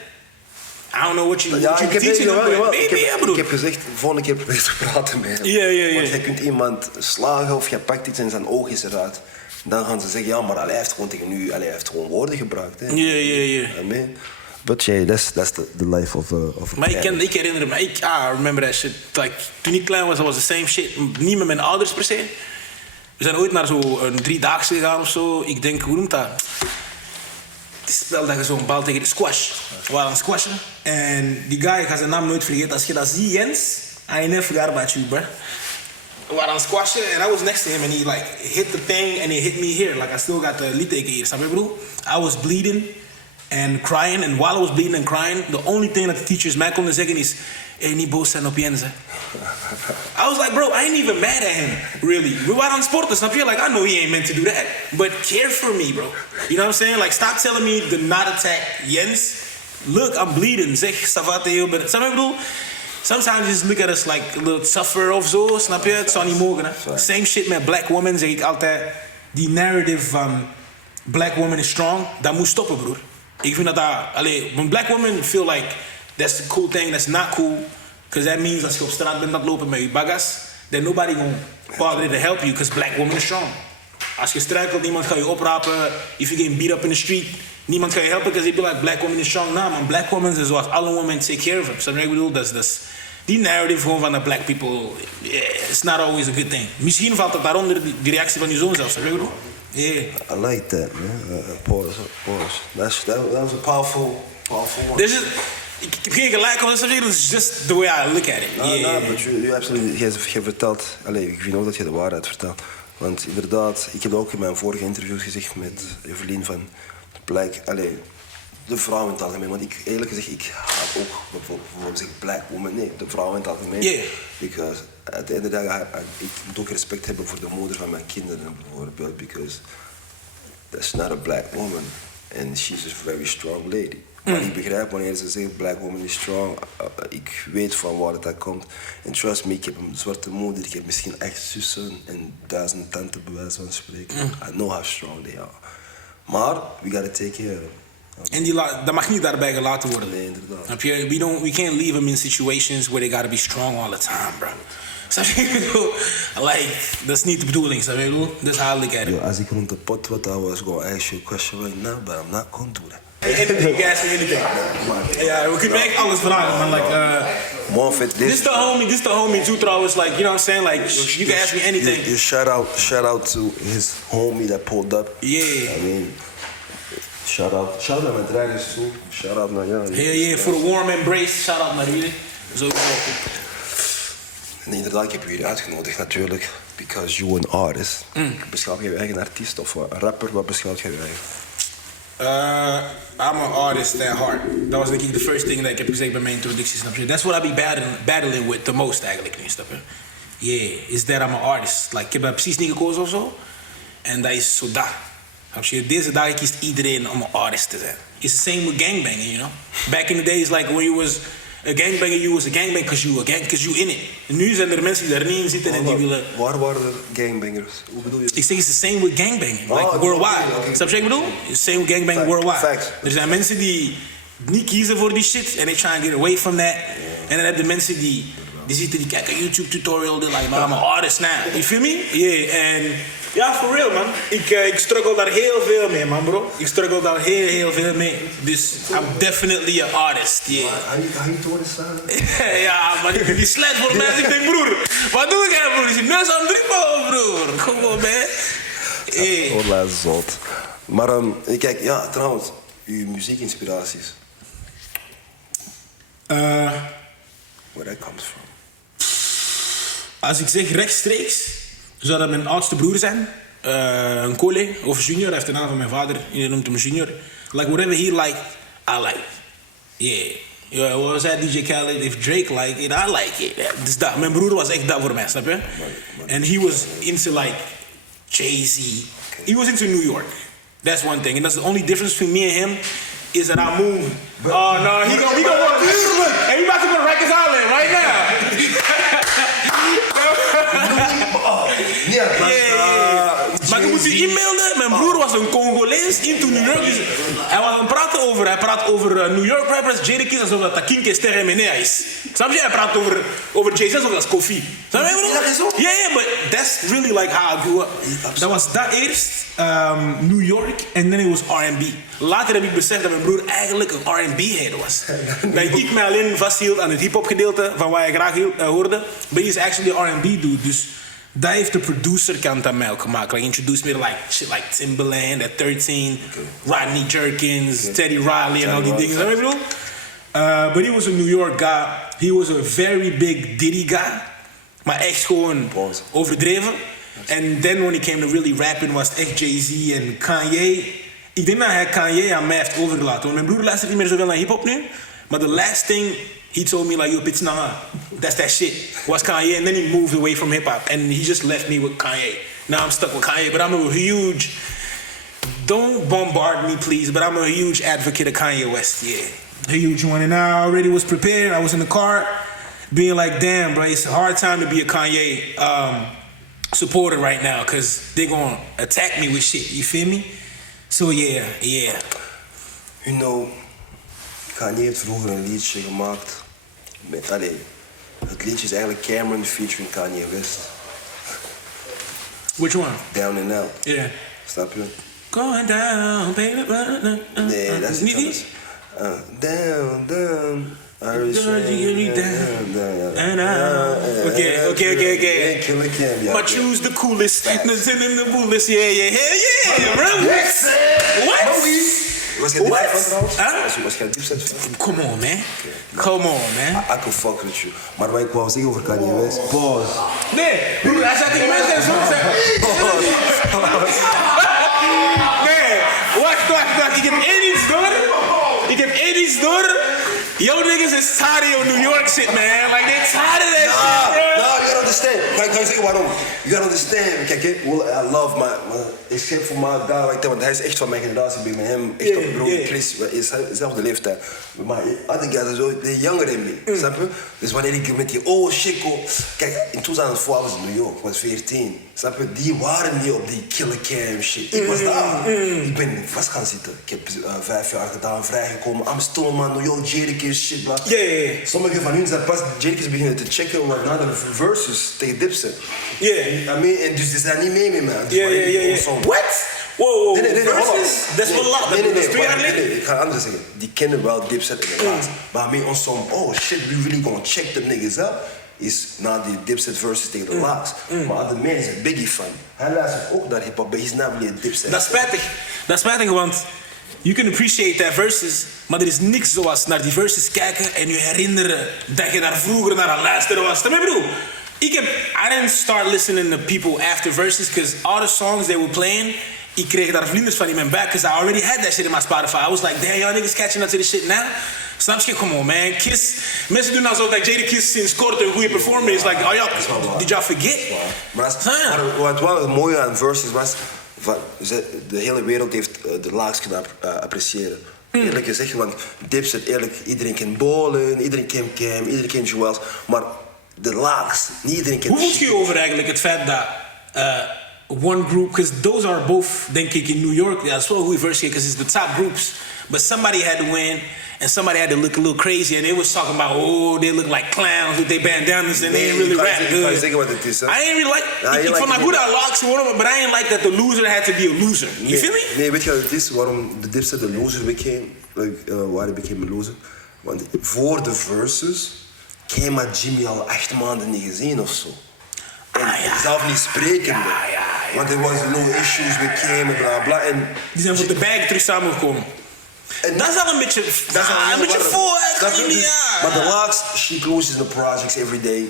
I don't know what you teaching him, but maybe, ik heb gezegd, volgende keer probeer te praten met hem. Ja. Want jij kunt iemand slagen of je pakt iets en zijn oog is eruit. Dan gaan ze zeggen, ja, maar hij heeft gewoon tegen u, hij heeft gewoon woorden gebruikt. Hè. Ja. I mean, but yeah, that's the life of a Maar ik herinner me, I remember that shit. Like, toen ik klein was, dat was the same shit. Niet met mijn ouders per se. We zijn ooit naar zo'n 3-daagse gegaan of zo. Ik denk, hoe noemt dat? Het spel dat je zo'n bal tegen de squash. We waren aan het squashen. En die guy, ik ga zijn naam nooit vergeten. Als je dat ziet, Jens, I never forgot about you, bro. We waren aan het squashen en I was next to him and he like hit the thing and he hit me here. Like I still got the litteken hier, snap je bro? I was bleeding and crying and while I was bleeding and crying, the only thing that the teachers mij konden zeggen is, hey, niet boos zijn op Jens, hè. I was like, bro, I ain't even mad at him, really. We waren aan het sporten, snap je? Like, I know he ain't meant to do that. But care for me, bro. You know what I'm saying? Like, stop telling me to not attack Jens. Look, I'm bleeding. Zeg, Savate, heel snap je, bedoel? Sometimes you just look at us like a little tougher of zo, snap je? Het zou niet mogen, hè? Same shit met black women, zeg ik altijd. Die narrative van black woman is strong, dat moet stoppen, broer. Ik vind when black women feel like that's the cool thing, that's not cool. Because that means als je op straat bent aan het lopen met je bagas, then nobody gonna bother to help you, because black women are strong. Als je struikelt, niemand gaat je oprapen. If you get beat up in the street, niemand gaat je helpen, because they be like, black women is strong. Nou man, black women zijn zoals alle women take care of them. Snap je wat ik bedoel? Dat is die narrative gewoon van de black people, yeah, it's not always a good thing. Misschien valt het daaronder, die reactie van je zoon zelfs. Snap je wat ik bedoel? Yeah. I like that, man. Pause. That was a powerful one. Ik heb geen gelijk op dat, it's just the way I look at it. No, but you absolutely, je vertelt, ik vind ook dat je de waarheid vertelt. Want inderdaad, ik heb ook in mijn vorige interviews gezegd met Evelien van de vrouw in het algemeen. Want eerlijk gezegd, ik haat ook bijvoorbeeld zeggen black woman. Nee, de vrouw in het algemeen. Yeah. Because at the end of the day, ik moet ook respect hebben voor de moeder van mijn kinderen bijvoorbeeld. Because that's not a black woman. And she's a very strong lady. Maar ik begrijp wanneer ze zeggen black woman is strong. Ik weet van waar dat komt. En trust me, ik heb een zwarte moeder. Ik heb misschien 8 zussen en 1000 tanten bij wijze van spreken. I know how strong they are. Maar we gotta take care of them. En dat mag niet daarbij gelaten worden. Nee, inderdaad. Snap je? We can't leave them in situations where they gotta be strong all the time, bro. Snap je? Dat is niet de bedoeling, snap je? That's how I look at it. Yo, als ik rond de pot wat, I was gonna ask you a question right now, but I'm not gonna do that. Anything, gas me, anything. Ja, we kunnen echt alles vragen, man. This is the homie too, trouwens. Like, you know what I'm saying? Like, you can ask me anything. You shout out to his homie that pulled up. Yeah. I mean, shout out naar mijn draaiers toe. Shout out naar jou. Yeah, voor de warm embrace. Shout out naar jullie. Sowieso. En inderdaad, ik heb jullie uitgenodigd natuurlijk. Because you're an artist. Beschouw je eigen artiest of een rapper? Wat beschouwt je eigen? I'm an artist at heart. Dat was denk ik de first thing dat ik heb gezegd bij mijn introductie, snap je? That's what I be battling with the most eigenlijk nu, snap je? Yeah, is that I'm an artist. Like, ik heb dat precies niet gekozen of zo. En dat is zo dat. Snap je? Deze dagen kiest iedereen om een artist te zijn. It's the same with gangbanging, you know? Back in the days, like when you was a gangbanger, you was a gangbanger because you in it. En nu zijn er mensen die daar niet in zitten en die willen... Waar waren er gangbangers? Hoe bedoel je? Ik zeg, it's the same with gangbanging, like worldwide. Okay. Snap je wat ik bedoel? It's the same with gangbanging worldwide. Facts. Er zijn mensen die niet kiezen voor die shit en they try to get away from that. En dan heb je mensen die zitten, die kijken YouTube tutorial, die like, I'm an artist now. You feel me? Yeah, en... Ja, for real, man. Ik struggle daar heel veel mee, man, bro. Ik struggle daar heel veel mee. Dus I'm definitely an artist, yeah. Hij toont het Ja, maar die slecht voor mij. Ik denk, broer, wat doe ik broer? Is die neus aan het drippen, broer? Kom op, man. Hey. Hola, zot. Maar kijk, ja, trouwens, uw muziekinspiraties. Where that comes from? Als ik zeg rechtstreeks, zou dat mijn oudste broer zijn. Een Cole, of junior, hij heeft de naam van mijn vader. Iedereen noemt hem junior. Like, whatever he like, I like. Yeah. Wat was hij, DJ Khaled? If Drake like it, I like it. Dus dat. Mijn broer was echt dat voor mij, snap je? And he was into like Jay-Z. He was into New York. That's one thing. And that's the only difference between me and him is that I move. Oh no, he gonna work. And he about to go to Rikers Island right now. Maar je moet je e-mailen. Mijn broer was een Congolees into New York. Dus hij was aan het praten over. Hij praat over New York rappers, Jadakiss, alsof dat Kinke Sterre Menea is. Snap je? Hij praat over Jay-Z alsof dat is Kofi. Snap je? Yeah, but that's really like how I grew up. Dat was dat eerst, New York, en then it was R&B. Later heb ik beseft dat mijn broer eigenlijk een R&B-head was. Dat ik mij alleen vasthield aan het hip-hop gedeelte van wat hij graag hoorde. But he's actually an R&B dude. Dus dat heeft de producer kant aan mij ook gemaakt. Like, introduced me to like shit like Timbaland at 13, Rodney Jerkins, Teddy Riley en al die dingen. Snap je wat ik bedoel? But he was a New York guy. He was a very big Diddy guy. Maar echt gewoon overdreven. And then when he came to really rapping was het echt Jay-Z en Kanye. Ik denk dat hij Kanye aan mij heeft overgelaten. Want mijn broer luistert niet meer zoveel naar hip-hop nu. Maar the last thing he told me, like, yo, bitch, nah, that's that shit, was Kanye. And then he moved away from hip-hop. And he just left me with Kanye. Now I'm stuck with Kanye. But I'm a huge, don't bombard me, please, but I'm a huge advocate of Kanye West, yeah. A huge one. And I already was prepared. I was in the car being like, damn, bro, it's a hard time to be a Kanye supporter right now. Because they're going to attack me with shit, you feel me? So, yeah. You know, Kanye heeft vroeger een liedje gemaakt. Het liedje is eigenlijk Cameron featuring Kanye West. Which one? Down and Out. Yeah. Snap je? Going down, baby. Nee, dat is niet iets die? anders. Down, down. Okay. Maar choose the coolest. Nothing in the coolest. Yeah. What? Was jij diep van trouwens? Huh? Was jij diep van? Come on, man. Come on, man. I can fuck with you. Maar wat ik wou zeggen over Kanye West. Boss. Nee, broer, hij zat tegen mensen en zo zeggen. Nee, wacht. Ik heb één iets door. Yo niggas is tired of New York shit, man. Like, they tired of that shit, bro. No, you gotta understand. Ga je zeggen waarom? You gotta understand. Kijk, I love my ik voor mijn guy like that, want hij is echt van mijn generatie. Ik ben met hem echt op de broer. Chris is dezelfde leeftijd. Maar other guys are zo, they're younger than me. Snap je? Dus wanneer ik met die Chico... Kijk, in 2004 was in New York, was 14. Snap je? Die waren niet op die killer cam shit. Ik was daar. Ik ben vast gaan zitten. Ik heb 5 jaar gedaan, vrijgekomen. Amstel, man, New York, Jadakiss, shit, bla. Sommigen van hun zijn pas Jadakiss beginnen te checken naar de verses tegen Dipset. En dus die zijn niet mee met mij. What? Wow. Nee, dat is wel laat. Dat is 2 jaar geleden. Nee, ik ga anders zeggen. Die kennen wel Dipset in de laatste. Maar mee ons zo'n, shit, we really gonna check the niggas up. Is na die Dipset versus tegen de laatste. Maar de man is een biggie fan. Hij luistert ook naar hip-hop, but he's not really a Dipset. Dat is spijtig, want you can appreciate that verses, maar er is niks zoals naar die verses kijken en je herinneren dat je daar vroeger naar aan luisteren was. Dat bedoel I didn't start listening to people after verses, because all the songs they were playing, ik kreeg daar vlinders van in mijn back, because I already had that shit in my Spotify. I was like, damn, y'all niggas catching up to this shit now? Snap je? Come on, man. Kiss. Mensen doen alsof dat Jadakiss sinds kort een goede performer is. Like, did y'all forget? Maar wat wel het mooie aan verses was, de hele wereld heeft de laagst kunnen appreciëren. Eerlijk gezegd, want Dipset, eerlijk, iedereen kent Bolen, iedereen kent Cam, iedereen kent Joels, maar de laagst, niet iedereen kent. Hoe voelt je over eigenlijk het feit dat one group, because those are both, denk ik, in New York, dat is wel een goede versie, because it's the top groups, but somebody had to win, and somebody had to look a little crazy, and they was talking about, they look like clowns with their bandanas, and they ain't really rap good. Ik ga zeggen wat het is, hè? I ain't really like, ik vond het goed aan Locks, but I ain't like that the loser had to be a loser. You feel me? Nee, weet je wat het is? Waarom de Dipset de loser became? Why they became a loser? Want voor de verses, Cam had Jimmy al 8 maanden niet gezien of zo. En zelf niet sprekende. Want er was no issues with Cam en bla bla. En die zijn voor de bag terug samengekomen. En dat is al een beetje... Dat is al een beetje voor. Maar de laatste, she closes in the projects every day.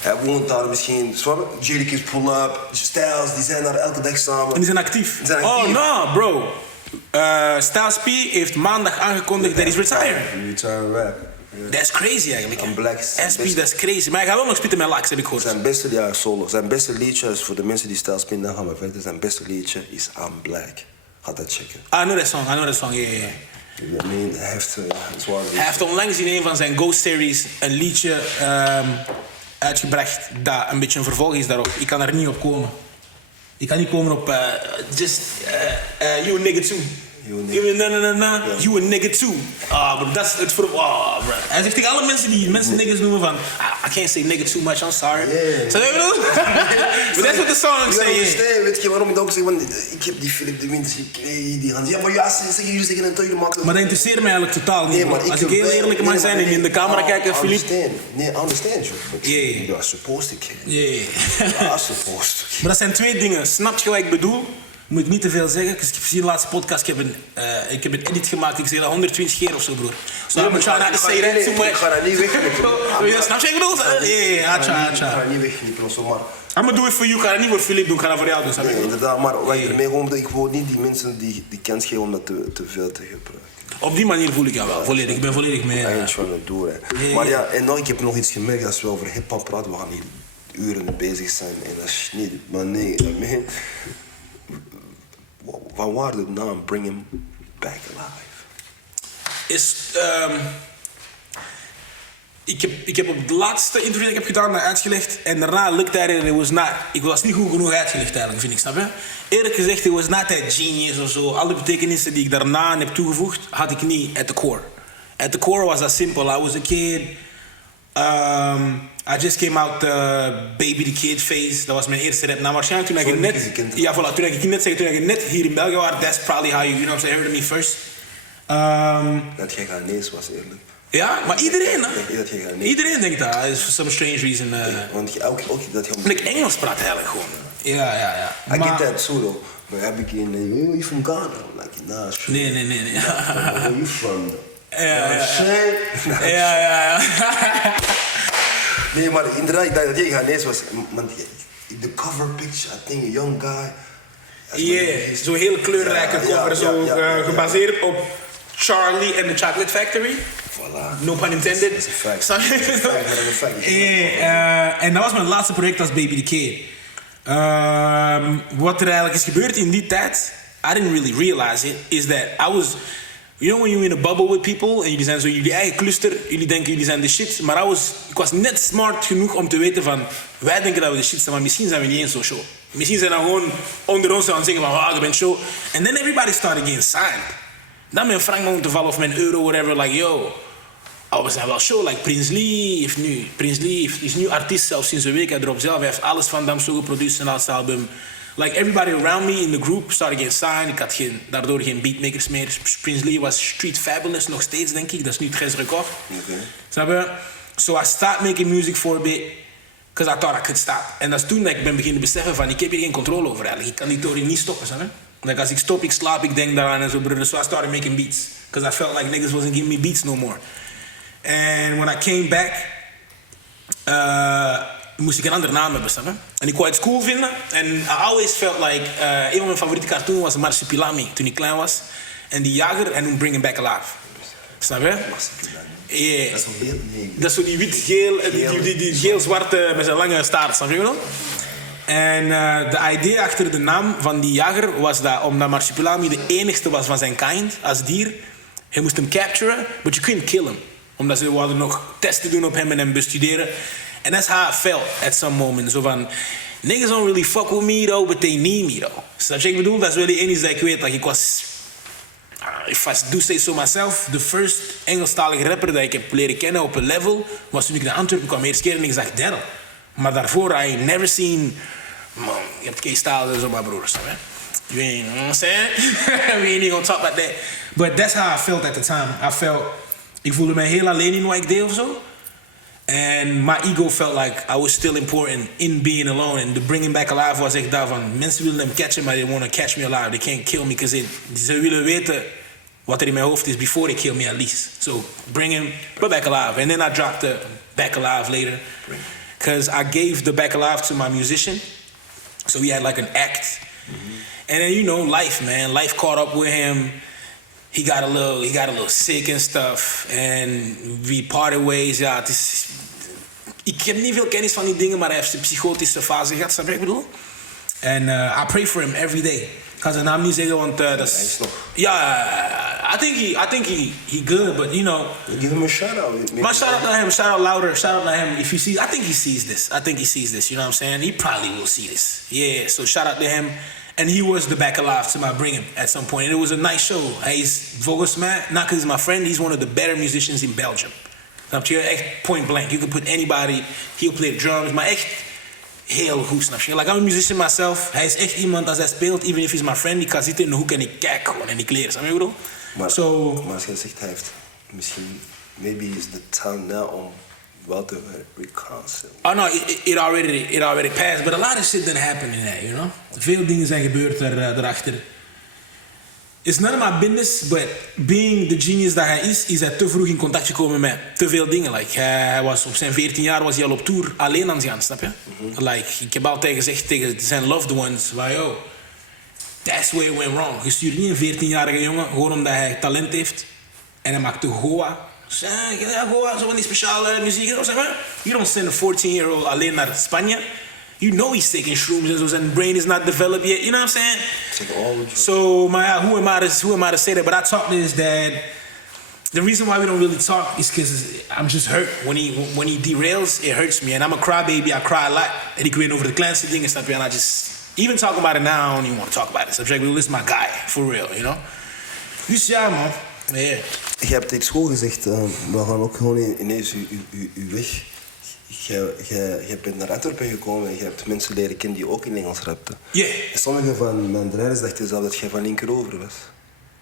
Hij woont daar misschien. Jadakiss pull-up, Styles, die zijn daar elke dag samen. En die zijn actief. Oh no, bro. Styles P heeft maandag aangekondigd dat hij is retired. Retired rap. Dat is crazy eigenlijk. I'm black. SP, dat is crazy. Maar hij gaat wel nog spitten met Locks, heb ik gehoord. Zijn beste liedje is voor de mensen die Styles P, dan gaan we verder. Zijn beste liedje is I'm Black. Ga dat checken. I know that song, yeah. Hij heeft onlangs in een van zijn Ghost Series een liedje uitgebracht dat een beetje een vervolg is daarop. Ik kan er niet op komen. Ik kan niet komen op you a nigga too. You a nigga too. But dat is het voor... bro. Hij zegt tegen alle mensen die niggas noemen van... I can't say nigga too much, I'm sorry. So you know? But that's what the song say. Weet je waarom ik ook zeg? Want ik heb die Philip de Winters gekregen. Die gaan zeggen, maar jullie zeggen een teugen maken. Maar dat interesseert mij eigenlijk totaal niet. Als ik heel eerlijk mag zijn en in de camera kijken, Philip... Nee, I understand you. You are supposed to care. You are supposed to care. Maar dat zijn 2 dingen. Snap je wat ik bedoel? Moet ik niet te veel zeggen, dus ik heb gezien de laatste podcast, ik heb een edit gemaakt, ik zeg dat 120 keer of zo, broer. So I'm trying not to say that too much. Ik ga dat niet wegknippen. Snap je wat ik bedoel? Ik ga dat niet wegknippen of zo, maar... I'm gonna do it for you, ik ga dat niet voor Philip doen, ik ga dat voor jou doen. Nee, inderdaad, maar wat ik ermee gewoon, ik wil niet die mensen die kans geven om dat te veel te gebruiken. Op die manier voel ik jou wel, volledig. Ik ben volledig mee. Maar ja, en ik heb nog iets gemerkt, als we over hip-hop praten, we gaan hier uren bezig zijn en dat is niet... Maar nee, van waar de naam Bringhim Back Alive? Is Ik heb op het laatste interview dat ik heb gedaan dat uitgelegd. En daarna looked at it and ik was niet goed genoeg uitgelegd eigenlijk, vind ik, snap je? Eerlijk gezegd, it was not that genius of zo. Alle betekenissen die ik daarna heb toegevoegd, had ik niet at the core. At the core was that simple. I was a kid. I just came out the Baby the Kid phase. Dat was mijn eerste rap. Nou, waarschijnlijk toen ik net... Ja, voilà. Toen ik net hier in België was, that's probably how you know what I'm saying, heard of me first. Dat jij Ghanese was, eerlijk. Ja, maar iedereen, hè? Ik denk dat jij Ghanese... Iedereen denkt dat. Is for some strange reason. Want ook dat je... En ik Engels praat eigenlijk gewoon. Ja. I get that too, though. Maar heb ik in... you from Ghana? Like, nah, shit. Nee. Where you from? Ja. Nee, maar inderdaad, ik dacht dat jij Ghanese was. Want de cover picture, I think a young guy... Yeah, zo'n heel kleurrijke cover. Gebaseerd op Charlie and the Chocolate Factory. Voilà. No pun intended. Dat is een fact. En dat was mijn laatste project als Baby the Kid. Wat er eigenlijk is gebeurd in die tijd, I didn't really realize it, is that I was... You know when you're in a bubble with people en jullie zijn zo jullie eigen cluster, jullie denken jullie zijn de shit, maar ik was net smart genoeg om te weten van, wij denken dat we de shit zijn, maar misschien zijn we niet eens zo show. Misschien zijn we gewoon onder ons aan het zeggen van, je bent show. And then everybody started getting signed. Dan mijn frank om te vallen of mijn euro, whatever, like yo, we zijn wel show. Like Prince Lee is nu artiest zelfs sinds een week. Hij dropt zelf, hij heeft alles van Damso geproduceerd, zijn laatste album. Like everybody around me in the group started getting signed. Ik had daardoor geen beatmakers meer. Prince Lee was street fabulous nog steeds, denk ik. Dat is nu het Gijs record. Snap je? So I started making music for a bit. Because I thought I could stop. En dat is toen dat ik ben beginnen beseffen van, ik heb hier geen controle over eigenlijk. Ik kan die tory niet stoppen, snap je? Like als ik stop, ik slaap, ik denk daaraan en zo, brother. So I started making beats. Because I felt like niggas wasn't giving me beats no more. And when I came back, moest ik een andere naam hebben, snap je? En ik wou het cool vinden. En I always felt like... een van mijn favoriete cartoons was Marsupilami, toen ik klein was. En die jager, en toen Bring Him Back Alive. Snap je? Yeah. Dat is zo die wit-geel, die geel-zwarte met zijn lange staart, snap je wel? En de idee achter de naam van die jager was dat omdat Marsupilami de enigste was van zijn kind als dier, je moest hem capturen, but you couldn't kill him. Omdat ze wilden nog testen doen op hem en hem bestuderen. And that's how I felt at some moment. Zo van, niggas don't really fuck with me though, but they need me though. Snap je? Ik bedoel, dat is wel die enige dat ik weet. Like, ik was, if I do say so myself, de first Engelstalige rapper dat ik heb leren kennen op een level, was toen ik naar Antwerpen kwam. Eerst keer en ik zag Daryl. Maar daarvoor, I ain't never seen... Man, je hebt K-Style en zo, mijn broers. You ain't, you know what I'm saying? We ain't even gonna talk about that. But that's how I felt at the time. Ik voelde me heel alleen in wat ik deed of zo. And my ego felt like I was still important in being alone. And the Bringing Back Alive was echt daarvan. Mensen willen hem catchen, maar they want to catch me alive. They can't kill me, because ze willen weten wat er in mijn hoofd is before they kill me at least. So bring him back alive. And then I dropped the Back Alive later. Because I gave the Back Alive to my musician. So he had like an act. And then, you know, life, man. Life caught up with him. He got a little sick and stuff. And we parted ways. Ja, het is... Ik heb niet veel kennis van die dingen, maar hij heeft een psychotische fase gehad, snap je wat ik bedoel? En I pray for him every day. Ik kan zijn naam niet zeggen, want dat is... Ja, I think he good, but you know... Give him a shout-out. Maar shout-out to him, shout-out louder, shout-out to him. If he sees, I think he sees this, you know what I'm saying? He probably will see this. Yeah, so shout-out to him. And he was the Back Alive to my Bringhim at some point. And it was a nice show. He's volgens mij, not because he's my friend, he's one of the better musicians in Belgium. Snap je? Echt point blank. You can put anybody, he'll play the drums, maar echt heel goed, snap je? Like I'm a musician myself. Hij is echt iemand, als hij speelt, even if he's my friend, ik kan zitten in de hoek en ik kijk gewoon en ik leer, snap je wat ik bedoel? Maar als je zegt hij heeft, misschien, maybe is the time now om wel te reconcile. Oh no, it already passed, but a lot of shit didn't happen in that, you know? Veel dingen zijn gebeurd daarachter. It's none of my business, but being the genius dat hij is hij te vroeg in contact gekomen met te veel dingen. Like, hij was op zijn 14 jaar was hij al op tour alleen aan het gaan, snap je? Like, ik heb altijd gezegd tegen zijn loved ones, yo, that's where it went wrong. Je stuurt niet een 14-jarige jongen, gewoon omdat hij talent heeft. En hij maakt de Goa. Goa, zo van die speciale muziek. You don't send a 14-year-old alleen naar Spanje. You know he's taking shrooms and so his brain is not developed yet. You know what I'm saying? So, who am I to say that? But I talked to his dad. the reason why we don't really talk is because I'm just hurt. When he derails, it hurts me. And I'm a crybaby, I cry a lot. En ik weet over de kleinste dingen, snap je? And I just, even talk about it now, I don't even want to talk about it. So this is my guy, for real, you know? Dus ja, man. Yeah. Je hebt iets goed gezegd, we gaan ook gewoon ineens uw weg. Je bent naar Antwerpen gekomen en je hebt mensen leren kennen die ook in Engels rapten. Yeah. Sommige van mijn rijders dachten zelf dat jij van linkerover was.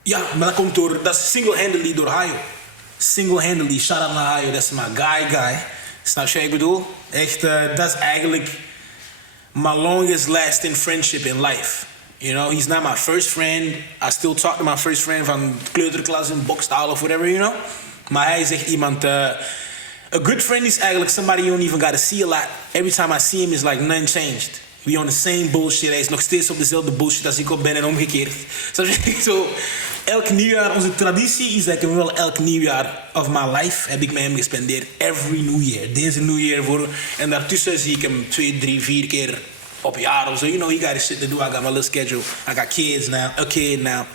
Ja, maar dat is single-handedly door Hayo. Single-handedly, shout out naar Hayo, dat is my guy. Snap je wat ik bedoel? Echt, dat is eigenlijk my longest lasting friendship in life. You know, he's not my first friend. I still talk to my first friend van kleuterklas en bokstaal of whatever, you know. Maar hij is echt iemand... a good friend is eigenlijk somebody you don't even gotta see a lot. Every time I see him is like nothing changed. We on the same bullshit. Hij is nog steeds op dezelfde bullshit als ik op ben en omgekeerd. Zo, elk nieuwjaar, onze traditie is dat ik wel elk nieuwjaar of my life heb ik met hem gespendeerd. Every New Year. Deze New Year voor... En daartussen zie ik hem 2, 3, 4 keer op jaar of zo. You know, he got his shit to do. I got my little schedule. I got kids now. A kid now.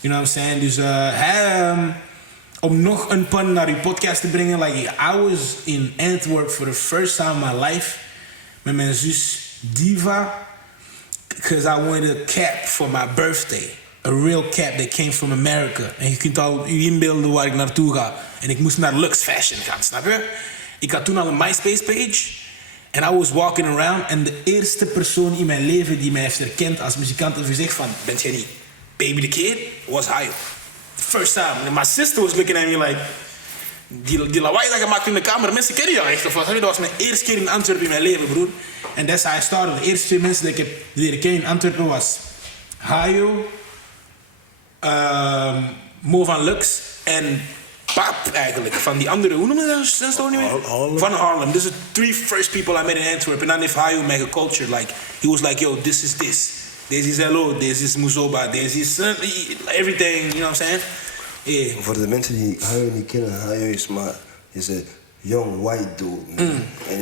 You know what I'm saying? Dus om nog een pun naar uw podcast te brengen. Like, I was in Antwerp for the first time in my life. Met mijn zus Diva. Because I wanted a cap for my birthday. A real cap that came from America. En je kunt al je inbeelden waar ik naartoe ga. En ik moest naar Lux Fashion gaan, snap je? Ik had toen al een MySpace page. And I was walking around. En de eerste persoon in mijn leven die mij heeft herkend als muzikant heeft gezegd van... Bent jij niet Baby the Kid? Was Hayo. First time. And my sister was looking at me like... Die lawaai dat je maakt in de kamer, mensen kennen jou echt of wat? Dat was mijn eerste keer in Antwerpen in mijn leven, broer. En that's how I started. De eerste 2 mensen die ik heb leren kennen in Antwerpen was... Hayo... Mo van Lux en Pap eigenlijk. Van die andere, hoe noem je dat? Zijn niet meer? Harlem. Van Harlem. This are 3 first people I met in Antwerp. En dan heeft Hayo mij gecultured. Like, he was like, yo, this is this. Deze is Hello, deze is Muzoba, deze is everything, you know what I'm saying? Yeah. Voor de mensen die Hayo niet kennen, Hayo is een young white dude.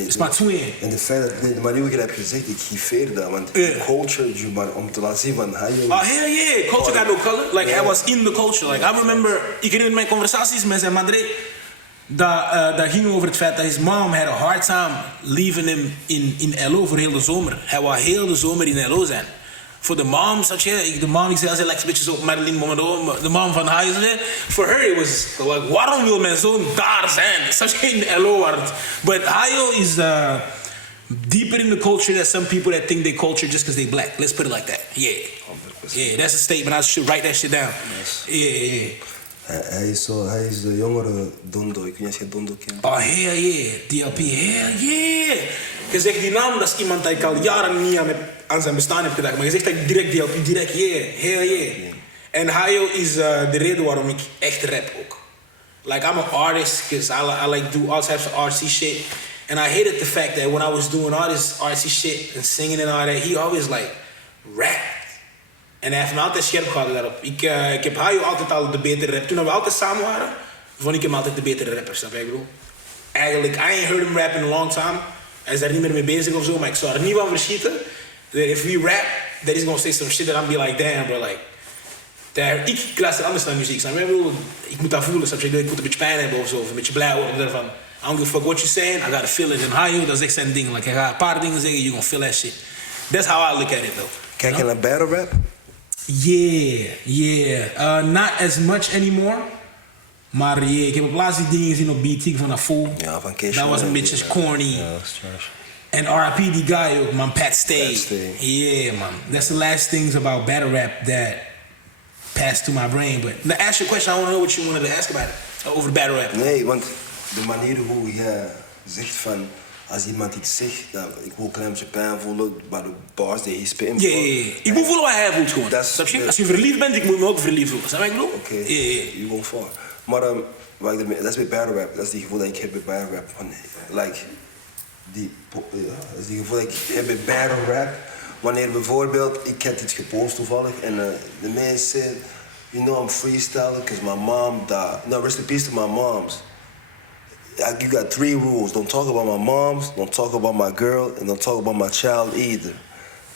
It's my twin. En de feit dat, de manier hoe je dat hebt gezegd, ik gifeer dat, want culture, maar om te laten zien van Hayo... Oh, hell yeah, culture got no color. Like, I was in the culture. Like, I remember, ik herinner mijn conversaties met zijn madre, dat ging over het feit dat his mom had a hard time leaving him in LO voor heel de zomer. Hij wou heel de zomer in LO zijn. Voor de mom, zat je, de mom, ik zei, ze lijkt een beetje zo op Marilyn Monroe, de mom van Hayo. For her, it was like, waarom wil mijn zoon daar zijn? Zat je in LO. But Hayo is deeper in the culture than some people that think they culture just because they black. Let's put it like that. Yeah. 100%. Yeah, that's a statement. I should write that shit down. Yes. Yeah. Hij is de jongere Dondo. Ik weet niet of je Dondo kent. Oh, hell yeah. DLP, hell yeah. Je zegt die naam, dat is iemand dat ik al jaren niet aan zijn bestaan heb gedacht. Maar je zegt dat ik direct DLP, direct yeah, hell yeah. En Hayo is de reden waarom ik echt rap ook. Like, I'm an artist, because I like do all types of artsy shit. And I hated the fact that when I was doing all this artsy shit and singing and all that, he always like rap. En hij heeft me altijd scherp gehouden daarop. Ik heb Hayo altijd al de betere rap. Toen we altijd samen waren, vond ik hem altijd de betere rapper, snap je, ik bedoel? Eigenlijk, I ain't heard him rap in a long time. Hij is daar niet meer mee bezig of zo, maar ik zou er niet van verschieten. That if we rap, that he's gonna say some shit that I'm be like, damn bro, like... Ik luister anders naar muziek, snap je? Ik bedoel, ik moet dat voelen, snap je? Ik moet een beetje pijn hebben of zo, of een beetje blij worden daarvan. I don't give a fuck what you're saying, I gotta feel it. En Hayo, dat is echt zijn ding. Like, hij gaat een paar dingen zeggen, you gonna feel that shit. That's how I look at it though. Kijk je naar battle rap? Yeah. Not as much anymore. Maar yeah, ik heb op laatst die dingen gezien op BT van Voor. Ja, van Kees. Dat was een beetje corny. Ja, dat is trash. En R.I.P. die guy ook, man, Pat Stay. Yeah, man. That's the last things about battle rap that passed to my brain. But to ask you a question, I want to know what you wanted to ask about it. Over battle rap. Nee, want de manier hoe jij zegt van... Als iemand iets zegt, dat ik wil een klein beetje pijn voelen, maar de bars die hij spit. Yeah. Ik moet voelen wat hij voelt gewoon. Als je verliefd bent, ik moet me ook verliefd voelen. Snap je wat ik bedoel? Oké, you go far. Maar dat is bij battle rap, dat is die gevoel dat ik heb bij battle rap. Van, like, dat is die gevoel dat ik heb bij battle rap. Wanneer bijvoorbeeld, ik heb iets gepost toevallig en de mensen zeggen, you know I'm freestyling because my mom died. No, rest in peace to my moms. You got 3 rules. Don't talk about my moms, don't talk about my girl, and don't talk about my child either.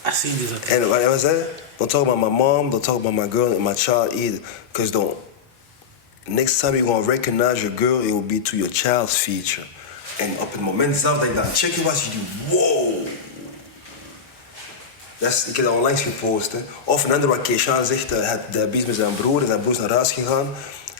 I seen this. And what was that? Don't talk about my mom, don't talk about my girl and my child either. Because next time you're gonna recognize your girl, it will be to your child's feature. En op het moment zelf dat ik dat aan het checken was, je dacht, wow. Ik heb dat onlangs gepost. Hè. Of een andere wat Keishan zegt, hij is met zijn broer en zijn broer is naar huis gegaan.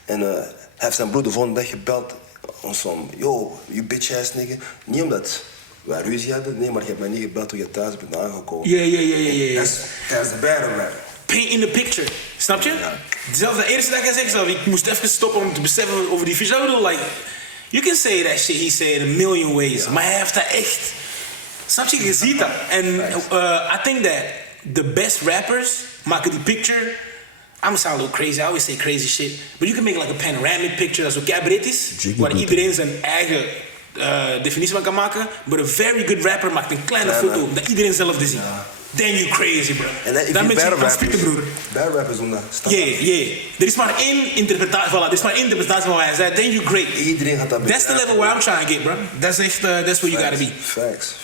En hij heeft zijn broer de volgende dag gebeld. Ons van, yo, you bitch ass nigga. Niet omdat wij ruzie hadden, nee, maar je hebt mij niet gebeld toen je thuis bent aangekomen. Ja. Dat is de bad rapper. Paint in the picture, snap je? Ja. Zelfs de eerste dag hij zegt, ik moest even stoppen om te beseffen over die vis. I bedoel, like, you can say that shit, he said it a million ways. Maar hij heeft dat echt. Snap je? Je ziet dat. En I think that the best rappers maken die picture. I'm gonna sound a little crazy, I always say crazy shit. But you can make like a panoramic picture dat zo keibreed is. Waar iedereen zijn eigen definitie van kan maken. But a very good rapper maakt een kleine foto dat iedereen hetzelfde ziet. Ja. Then you crazy, bro. En dat mensen gaan spitten, broer. Bad rappers doen dat. Yeah. Er is maar één interpretatie, voilà, er is maar één interpretatie van wat hij zei. Then you great. Iedereen gaat dat That's the level where I'm trying to get, bro. That's echt, that's where you gotta be. Facts.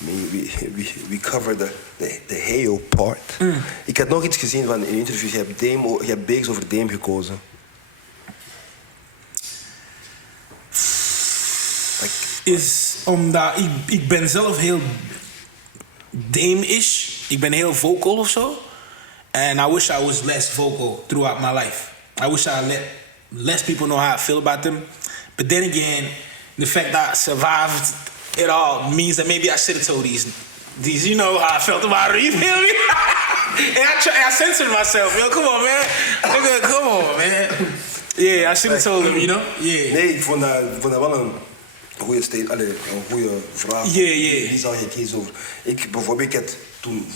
I mean, we cover the Heyo part. Ik had nog iets gezien van in een interview. Je hebt Beeks over Dame gekozen. Is omdat ik ben zelf heel Dame-ish. Ik ben heel vocal of zo. And I wish I was less vocal throughout my life. I wish I let less people know how I feel about them. But then again, the fact that I survived it all means that maybe I should have told these, you know how I felt about it, you feel me? And I censored myself, yo, come on, man. Nigga, come on, man. Yeah, I should have told them, you know? Yeah. Nee, ik vond dat wel een goede een goede vraag. Yeah. Wie zou je kiezen over? Ik bijvoorbeeld, ik had toen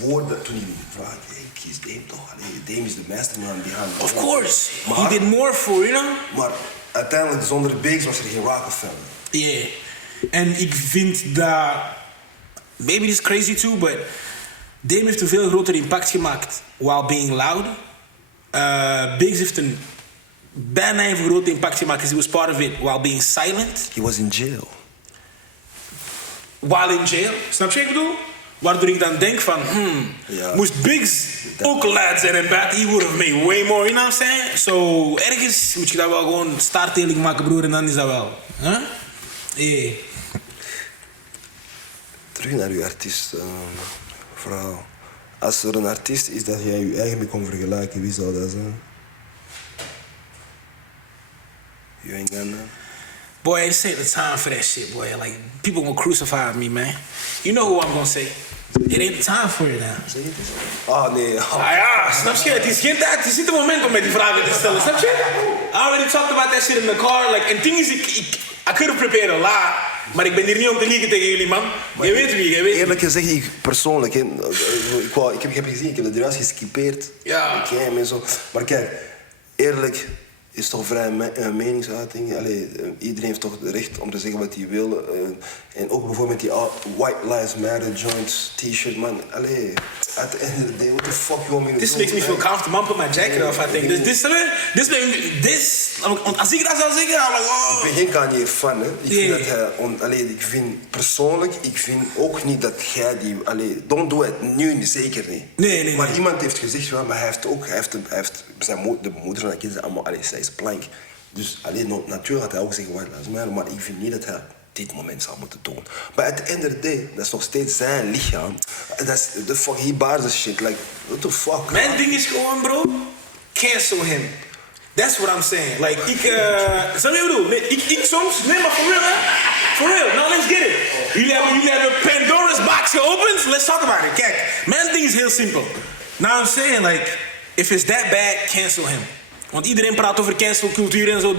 die vraag, ik kies Dame toch? Dame is de masterman behind. Of course. He did more for, you know? Maar uiteindelijk, zonder Beeks was er geen Rockefeller. Yeah. En ik vind dat... Maybe this is crazy too, but... Dame heeft een veel groter impact gemaakt while being loud. Biggs heeft een bijna even grote impact gemaakt because he was part of it while being silent. He was in jail. While in jail. Snap je wat ik bedoel? Waardoor ik dan denk van... Ja. Moest Biggs ook loud zijn en back, he would have made way more, you know what I'm saying? So, ergens moet je dat wel gewoon staartdeling maken, broer, en dan is dat wel. Huh? Yeah. Terug naar uw artiest, verhaal. Als er een artiest is dat jij je eigen mee kon vergelijken, wie zou dat zijn? You ain't got none? Boy, this ain't the time for that shit, boy. Like, people gonna crucify me, man. You know who I'm gonna say. It ain't the time for it now. Zeg het eens. Ah, nee. Ja, snap je? Het is geen tijd, het is niet het moment om met die vragen te stellen, snap je? I already talked about that shit in the car. Like, and thing is, I could have prepared a lot, maar ik ben hier niet om te liegen tegen jullie, man. Maar je weet wie, je weet. Eerlijk gezegd, ik persoonlijk, ik heb gezien, ik heb dat juist geskipeerd. Ja. Ik en zo. Maar kijk, eerlijk is toch vrij meningsuiting. Iedereen heeft toch het recht om te zeggen wat hij wil. En ook bijvoorbeeld die White Lives Matter joints, t-shirt, man. At the end of the day, what the fuck you want me to do? This makes me feel comfortable. I'm put my jacket off, I think. This, als ik dat zou zeggen, I'm like, oh. Ik ben geen Kanye fan, hè. Ik vind persoonlijk, ook niet dat jij die... don't do it, nu zeker niet. Nee. Maar iemand heeft gezegd, ja, maar hij heeft de moeder van dat kind, zij is blank. Dus natuurlijk had hij ook zeggen, white lives matter, maar ik vind niet dat hij dit moment zou moeten doen. Maar at the end of the day, dat is nog steeds zijn lichaam. Dat is the fuck, he bars the shit, like, what the fuck? Mijn ding is gewoon, bro, cancel him. That's what I'm saying. Like, snap je wat ik bedoel? Ik soms, nee, maar for real, man. For real, now let's get it. Jullie hebben Pandora's box geopend, let's talk about it. Kijk, mijn ding is heel simpel. Now I'm saying, like, if it's that bad, cancel him. Want iedereen praat over cancelcultuur en zo.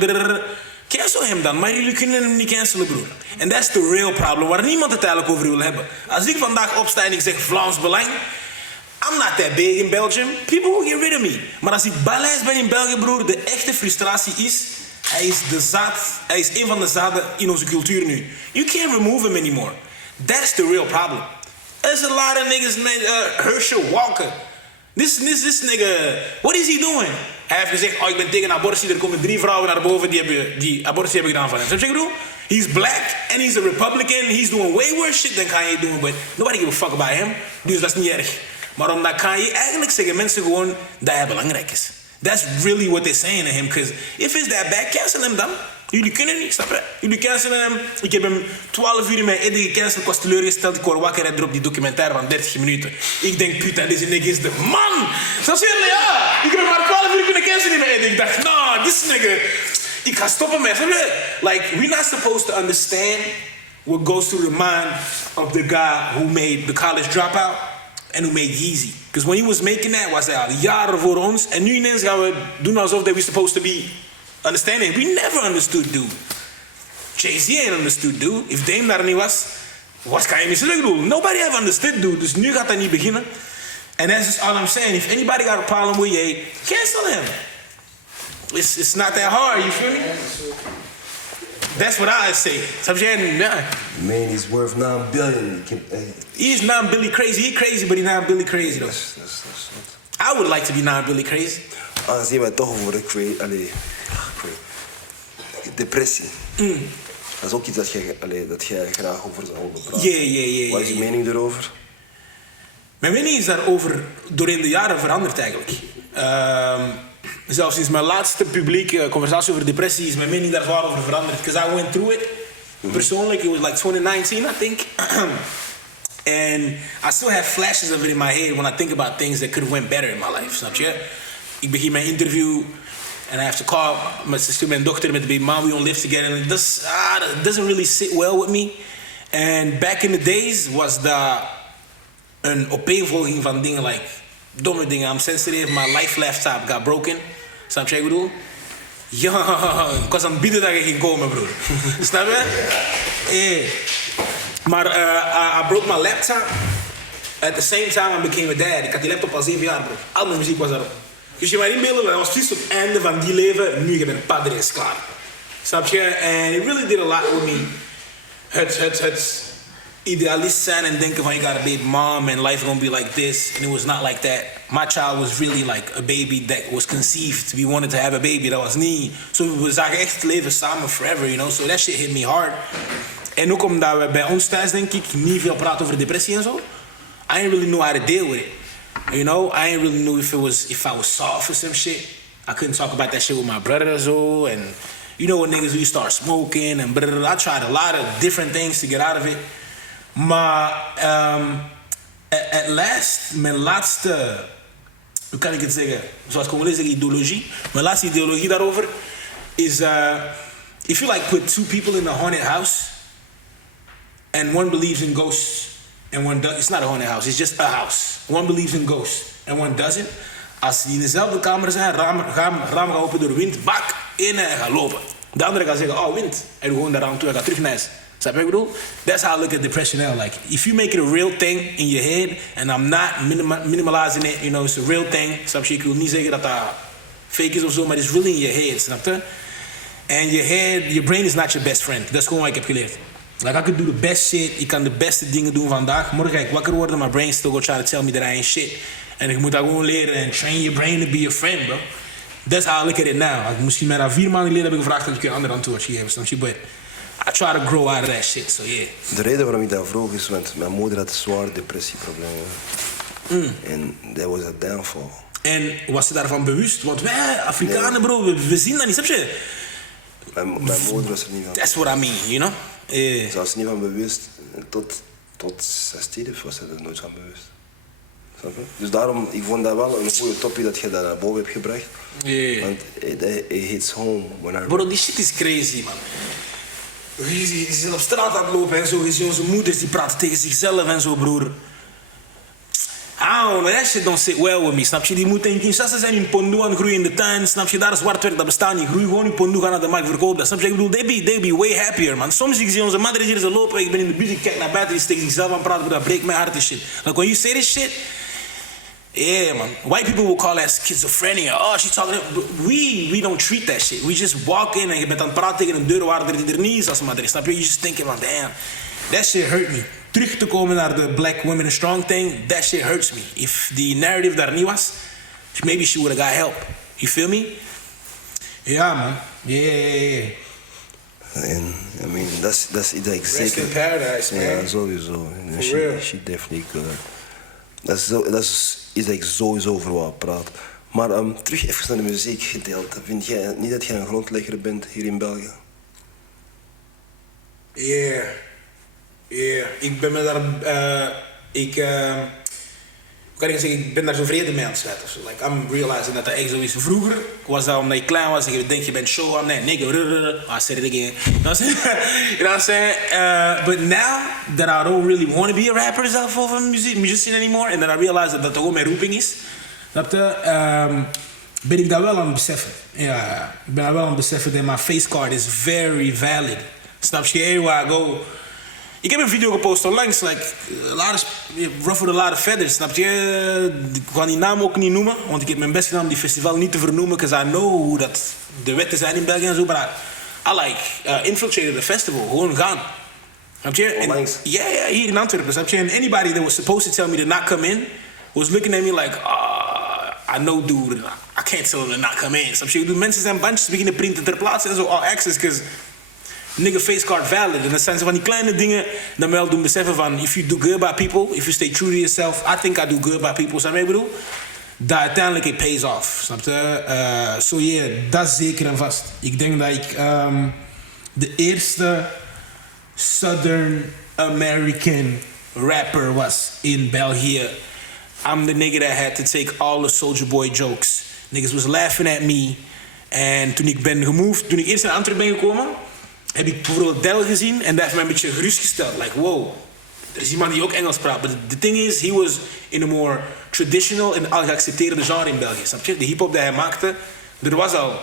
Cancel hem dan, maar jullie kunnen hem niet cancelen, broer. En that's the real problem, waar niemand het eigenlijk over wil hebben. Als ik vandaag opsta en ik zeg Vlaams Belang, I'm not that big in Belgium. People will get rid of me. Maar als ik balanced ben in België, broer, de echte frustratie is... Hij is een van de zaden in onze cultuur nu. You can't remove him anymore. That's the real problem. There's a lot of niggas, man, Herschel Walker. This nigga, what is he doing? Hij heeft gezegd, ik ben tegen abortie. Er komen 3 vrouwen naar boven die abortie hebben gedaan van hem. Snap je wat ik bedoel? He's black and he's a Republican. He's doing way worse shit than Kanye doing. But nobody give a fuck about him. Dus dat is niet erg. Maar omdat Kanye eigenlijk zeggen mensen gewoon dat hij belangrijk is. That's really what they're saying to him. Because if it's that bad, cancel hem dan. Jullie kunnen niet, snap je? Jullie cancelen hem. Ik heb hem 12 uur in mijn edit gecanceld. Ik was teleurgesteld. Ik word wakker en erop die documentaire van 30 minuten. Ik denk, putain, deze nigga is de man. Zo zie je, ja. Ik heb hem maar 12 uur kunnen cancelen in mijn edit. Ik dacht, nah, this nigga. Ik ga stoppen met, snap je? Like, we're not supposed to understand what goes through the mind of the guy who made the college dropout and who made Yeezy. Because when he was making that, was hij al jaren voor ons. En nu ineens gaan we doen alsof that we're supposed to be understanding. We never understood, dude. Jay-Z ain't understood, dude. If Dame daar niet was, kan je niet zeggen, dude. Nobody ever understood, dude. Dus nu gaat dat niet beginnen. And that's just all I'm saying. If anybody got a problem with Ye, cancel him. It's not that hard, you feel me? That's what I say. Snap je? Yeah. Man, he's worth $9 billion. He's not Billy crazy. He crazy, but he's not Billy crazy, though. That's I would like to be not Billy crazy. Aangezien wij toch over depressie. Dat is ook iets dat jij graag over zou willen praten. Yeah. Wat is je mening erover? Mijn mening is daarover doorheen de jaren veranderd eigenlijk. Zelfs sinds mijn laatste publieke conversatie over depressie is mijn mening daar zwaar over veranderd. Because I went through it. Persoonlijk, it was like 2019, I think. And I still have flashes of it in my head when I think about things that could have went better in my life. Snap je? Ik begin mijn interview and I have to call mijn dochter met de baby mom. We don't live together. And it doesn't really sit well with me. And back in the days was dat een opeenvolging van dingen like domme dingen. I'm sensitive. My life laptop got broken. Snap je wat ik bedoel? Ja, ik was aan het bieden dat je ging komen, broer. Snap je? Yeah. Maar I broke my laptop. At the same time I became a dad. Ik had die laptop al 7 jaar, bro. Al mijn muziek was daarop. Dus je maar inbeelden, dat was precies op het einde van die leven. Nu, je bent padre, is klaar. Snap je? And it really did a lot with me. Het idealist zijn en denken van, you got a baby mom and life gonna be like this. And it was not like that. My child was really like a baby that was conceived. We wanted to have a baby, dat was niet. So we zagen echt het leven samen forever, you know. So that shit hit me hard. En ook omdat we bij ons thuis, denk ik, niet veel praten over depressie en zo. I didn't really know how to deal with it. You know, I didn't really know if I was soft or some shit. I couldn't talk about that shit with my brother or so. And you know what niggas do, you start smoking and I tried a lot of different things to get out of it. Maar at last, mijn laatste, hoe kan ik het zeggen, zoals Congolese zeggen, ideologie. Mijn laatste ideologie daarover is, if you like put two people in a haunted house and one believes in ghosts and one doesn't, it's not a haunted house, it's just a house. One believes in ghosts and one doesn't. Als die in dezelfde kamer zijn, ramen gaan open door wind, bak, ene en gaan lopen. De andere gaat zeggen, oh wind, en gewoon daar aan toe en gaat terug naar huis. Snap je wat ik bedoel? That's how I look at depression now. Like, if you make it a real thing in your head, and I'm not minimalizing it, you know, it's a real thing. Snap je? Ik wil niet zeggen dat dat fake is of zo, maar it's really in your head, snap je? And your brain is not your best friend. Dat is gewoon wat ik heb geleerd. Like, I could do the best shit, ik kan de beste dingen doen vandaag. Morgen ga ik wakker worden, my brain still gonna try to tell me that I ain't shit. En je moet dat gewoon leren en train your brain to be your friend, bro. That's how I look at it now. Like, misschien mij dat 4 maanden geleden heb ik gevraagd dat ik een ander antwoord gegeven, snap je? But I try to grow out of that shit, so yeah. De reden waarom ik dat vroeg is, want mijn moeder had een zware depressieproblemen. En that was a downfall. En was ze daarvan bewust? Want wij, Afrikanen, bro, we zien dat niet, snap je? Mijn moeder was er niet van. That's what I mean, you know? Ze was er niet van bewust. Tot ze stierf was ze er nooit van bewust. Snap je? Dus daarom, ik vond dat wel een goede topic dat je dat naar boven hebt gebracht. Yeah. Want it hits home. Bro, die shit is crazy, man. Je zit op straat aan het lopen en zo. Je ziet onze moeders die praten tegen zichzelf en zo, broer. I don't know, that shit don't sit well with me, snap je? Die moeten in Kinshasa zijn in Pondu aan het groeien in de tuin, snap je? Daar is zwart werk, dat bestaat niet. Groei gewoon in Pondu, gaan naar de markt, verkoop dat, snap je? Ik bedoel, they be way happier, man. Soms zie ik onze madres hier, ze lopen, ik ben in de bus, ik kijk naar buiten, die is tegen zichzelf aan het praten, dat breekt mijn hart en shit. Like, when you say this shit, yeah, man. White people will call that schizophrenia. Oh, she's talking. We don't treat that shit. We just walk in en je bent aan het praten tegen een deurwaarder die er niet is als madre. Snap je? You just thinking, man, damn, that shit hurt me. Terug te komen naar de black women are strong thing, that shit hurts me. If the narrative daar niet was, maybe she would have got help. You feel me? Yeah, man. Yeah. En, I mean, that's iets dat ik zeker... Rest in paradise, man. Ja, sowieso. She definitely could. Dat is iets dat ik sowieso over wou praten. Maar terug even naar de muziekgedeelte. Vind jij niet dat jij een grondlegger bent hier in België? Yeah. Ik ben me daar... hoe kan ik zeggen, ik ben daar zo vrede mee aan het sluiten. So, like, I'm realizing dat echt zo is. Vroeger was dat omdat je klein was en je denkt je bent show up. Nee, nigga, I said it again. You know what I'm saying? But now that I don't really want to be a rapper zelf of a musician anymore, and that I realize dat dat toch ook mijn roeping is, ben ik dat wel aan het beseffen. Ja, ik ben dat wel aan het beseffen dat mijn facecard is very valid. Snap je? Everywhere I go. Ik heb een video gepost onlangs, like, ruffled a lot of feathers, snap je? Ik ga die naam ook niet noemen, want ik heb mijn best gedaan om die festival niet te vernoemen, because I know hoe dat de wetten zijn in België en zo, maar I infiltrated the festival, gewoon gaan. Snap je? Onlangs? Yeah, hier in Antwerpen, snap je? And anybody that was supposed to tell me to not come in, was looking at me like, I know dude, I can't tell him to not come in. Snap je? Mensen zijn bandjes beginnen printen ter plaatse en zo, all access, because... nigga facecard valid. En dat zijn zo van die kleine dingen dat me wel doen beseffen van... if you do good by people, if you stay true to yourself... I think I do good by people, snap je wat ik bedoel? Dat uiteindelijk it pays off, snap je? So yeah, dat is zeker en vast. Ik denk dat ik de eerste Southern American rapper was in België. I'm the nigga that had to take all the Soulja Boy jokes. Niggas was laughing at me. En toen ik ben gemoved, toen ik eerst naar Antwerpen ben gekomen... heb ik bijvoorbeeld Del gezien en dat heeft mij een beetje gerustgesteld. Like, wow, er is iemand die ook Engels praat. But the thing is, he was in a more traditional en al geaccepteerde genre in België. Snap je? De hip-hop die hij maakte, er was al...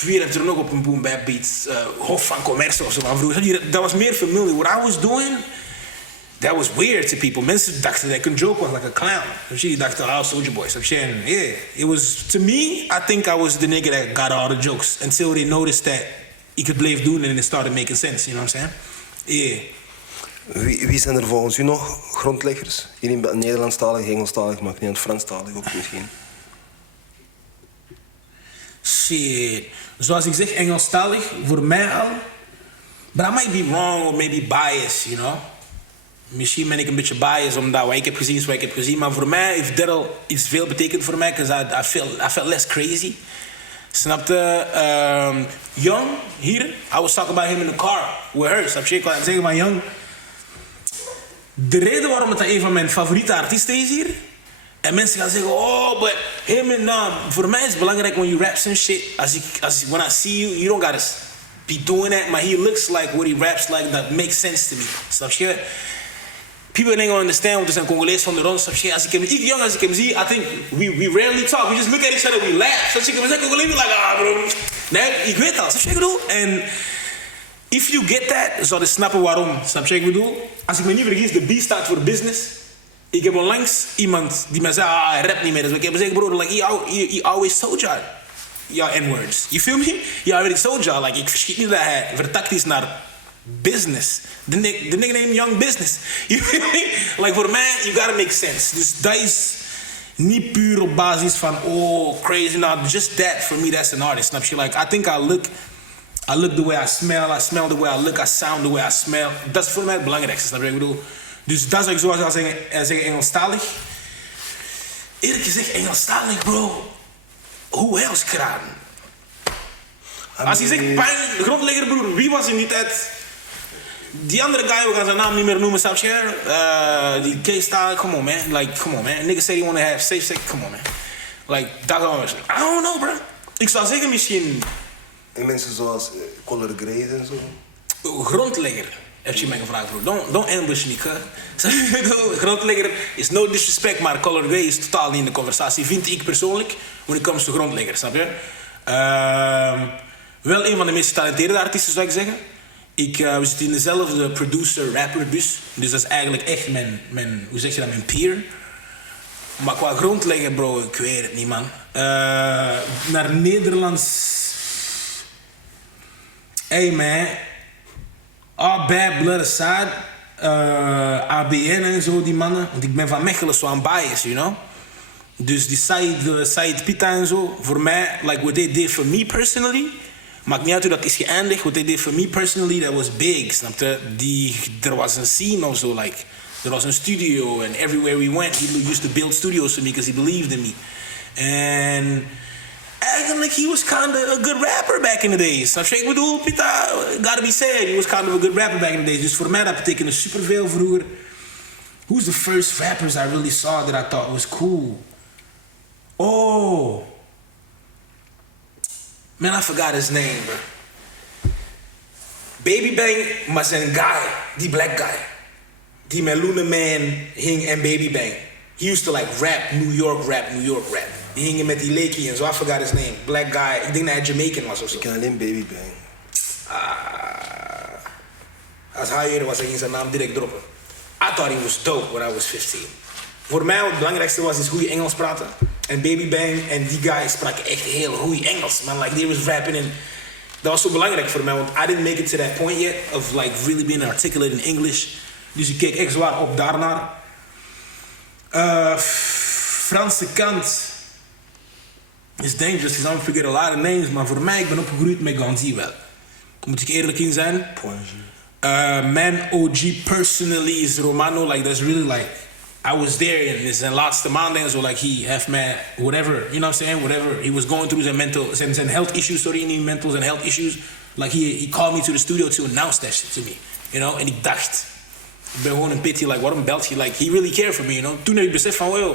Wie heeft er nog op een boom bap beats? Hof van Commerce of zo van vroeger. Dat was meer familiar. What I was doing, that was weird to people. Mensen dachten dat ik een joke was, like a clown. Snap je? Die dachten, oh, Soulja Boy. Snap je? And yeah, it was... To me, I think I was the nigga that got all the jokes. Until they noticed that... ik het bleef doen en it started making sense, you know what I'm saying? Yeah. Wie zijn er volgens u nog grondleggers? Hier in Nederlandstalig, Engelstalig, maar niet aan het Franstalig ook misschien? Shit. Zoals ik zeg, Engelstalig, voor mij al. But I might be wrong or maybe biased, you know? Misschien ben ik een beetje biased omdat wat ik heb gezien is wat ik heb gezien. Maar voor mij heeft dat al iets veel betekend voor mij, because I felt less crazy. Snapte? Young, hier, I was talking about him in the car with her. Snap je? Ik wou zeggen van Young. De reden waarom het een van mijn favoriete artiesten is hier. En mensen gaan zeggen, oh, but him and voor mij is het belangrijk when you raps and shit. When I see you, you don't gotta be doing that. But he looks like what he raps like that makes sense to me. Snap je? People ain't gonna understand, want er zijn Congolees van de rond. Snap je? Als ik hem zie, I think we rarely talk. We just look at each other, we laugh. Snap je? We zijn Congolees, like, bro. Nee, ik weet al. Snap je wat ik bedoel? En if you get that, zou je snappen waarom. Snap je wat ik bedoel? Als ik me niet vergis, de B staat voor business. Ik heb onlangs iemand die mij zei, hij rapt niet meer. Dus ik heb gezegd, bro, like, he always told you. Ja, N-words. You feel me? He already told you. Like, ik verschiet niet dat hij vertakt is naar business. The nigga named Young Business. You feel me? Like, voor mij, you gotta make sense. Dus dat is niet puur op basis van, oh, crazy. No, just that, for me, that's an artist. Snap je? Like, I think I look the way I smell the way I look, I sound the way I smell. Dat is voor mij het belangrijkste, snap je wat ik bedoel? Dus dat zou ik zoals zeggen Engelstalig. Eerlijk gezegd, Engelstalig, bro. Hoe else kraden? Als je zegt, pijn, grondlegger, broer, wie was in die tijd? Die andere guy, we gaan zijn naam niet meer noemen, snap je? Die K-style, come on man. Like, come on man. Niggas say you want to have safe sex, come on man. Like, dat gaan we. I don't know, bro. Ik zou zeggen misschien... En mensen zoals Color Grace en zo? Grondlegger, heb je mij gevraagd, bro. Don't ambush me, cuz. Grondlegger is no disrespect, maar Color Grace is totaal niet in de conversatie, vind ik persoonlijk, when it comes to grondlegger, snap je? Wel een van de meest getalenteerde artiesten, zou ik zeggen. We zitten in dezelfde producer-rapper bus. Dus dat is eigenlijk echt mijn hoe zeg je dat, mijn peer. Maar qua grondlegger, bro, ik weet het niet, man. Naar Nederlands... Hey, man. All bad blood aside. ABN en zo, die mannen. Want ik ben van Mechelen, zo aan bias, you know. Dus die Said Pita en zo. Voor mij, like what they did for me personally... Maakt niet uit hoe dat is geëindigd. What they did for me personally, that was big. Snap je? Er was een scene of zo, like... Er was een studio, and everywhere we went, he used to build studios for me, because he believed in me. En eigenlijk, he was kind of a good rapper back in the days. Snap je? Ik bedoel, Pita, gotta be said, he was kind of a good rapper back in the days. Dus voor mij, dat betekende superveel vroeger. Who's the first rappers I really saw that I thought was cool? Oh. Man, I forgot his name, bro. Baby Bang, maar zijn guy, die black guy. Die met Luna Man hing en Baby Bang. He used to like rap, New York rap. Die hingen met die Lakey en zo, I forgot his name. Black guy, ik denk dat hij Jamaican was of zo. Ik ken alleen Baby Bang. Als hij hier was, hij ging zijn naam direct droppen. I thought he was dope when I was 15. Voor mij wat het belangrijkste was, is goede Engels praten. En Baby Bang en die guy spraken echt heel goede Engels. Man, like, they was rapping and... Dat was zo belangrijk voor mij, want I didn't make it to that point yet of like really being articulate in English. Dus ik keek echt zwaar op daarnaar. Franse kant is dangerous, because I'm forget a lot of names, maar voor mij, ik ben opgegroeid met Gandhi wel. Moet ik eerlijk in zijn? Mijn OG personally is Romano, like that's really like, I was there in zijn laatste maanden en zo, like he have my whatever, you know what I'm saying, whatever he was going through, zijn health issues, niet mental, zijn health issues, like he called me to the studio to announce that shit to me, you know, en ik dacht, ik ben gewoon een pity, like waarom belt hij, like he really cared for me, you know. Toen heb ik besef van, well,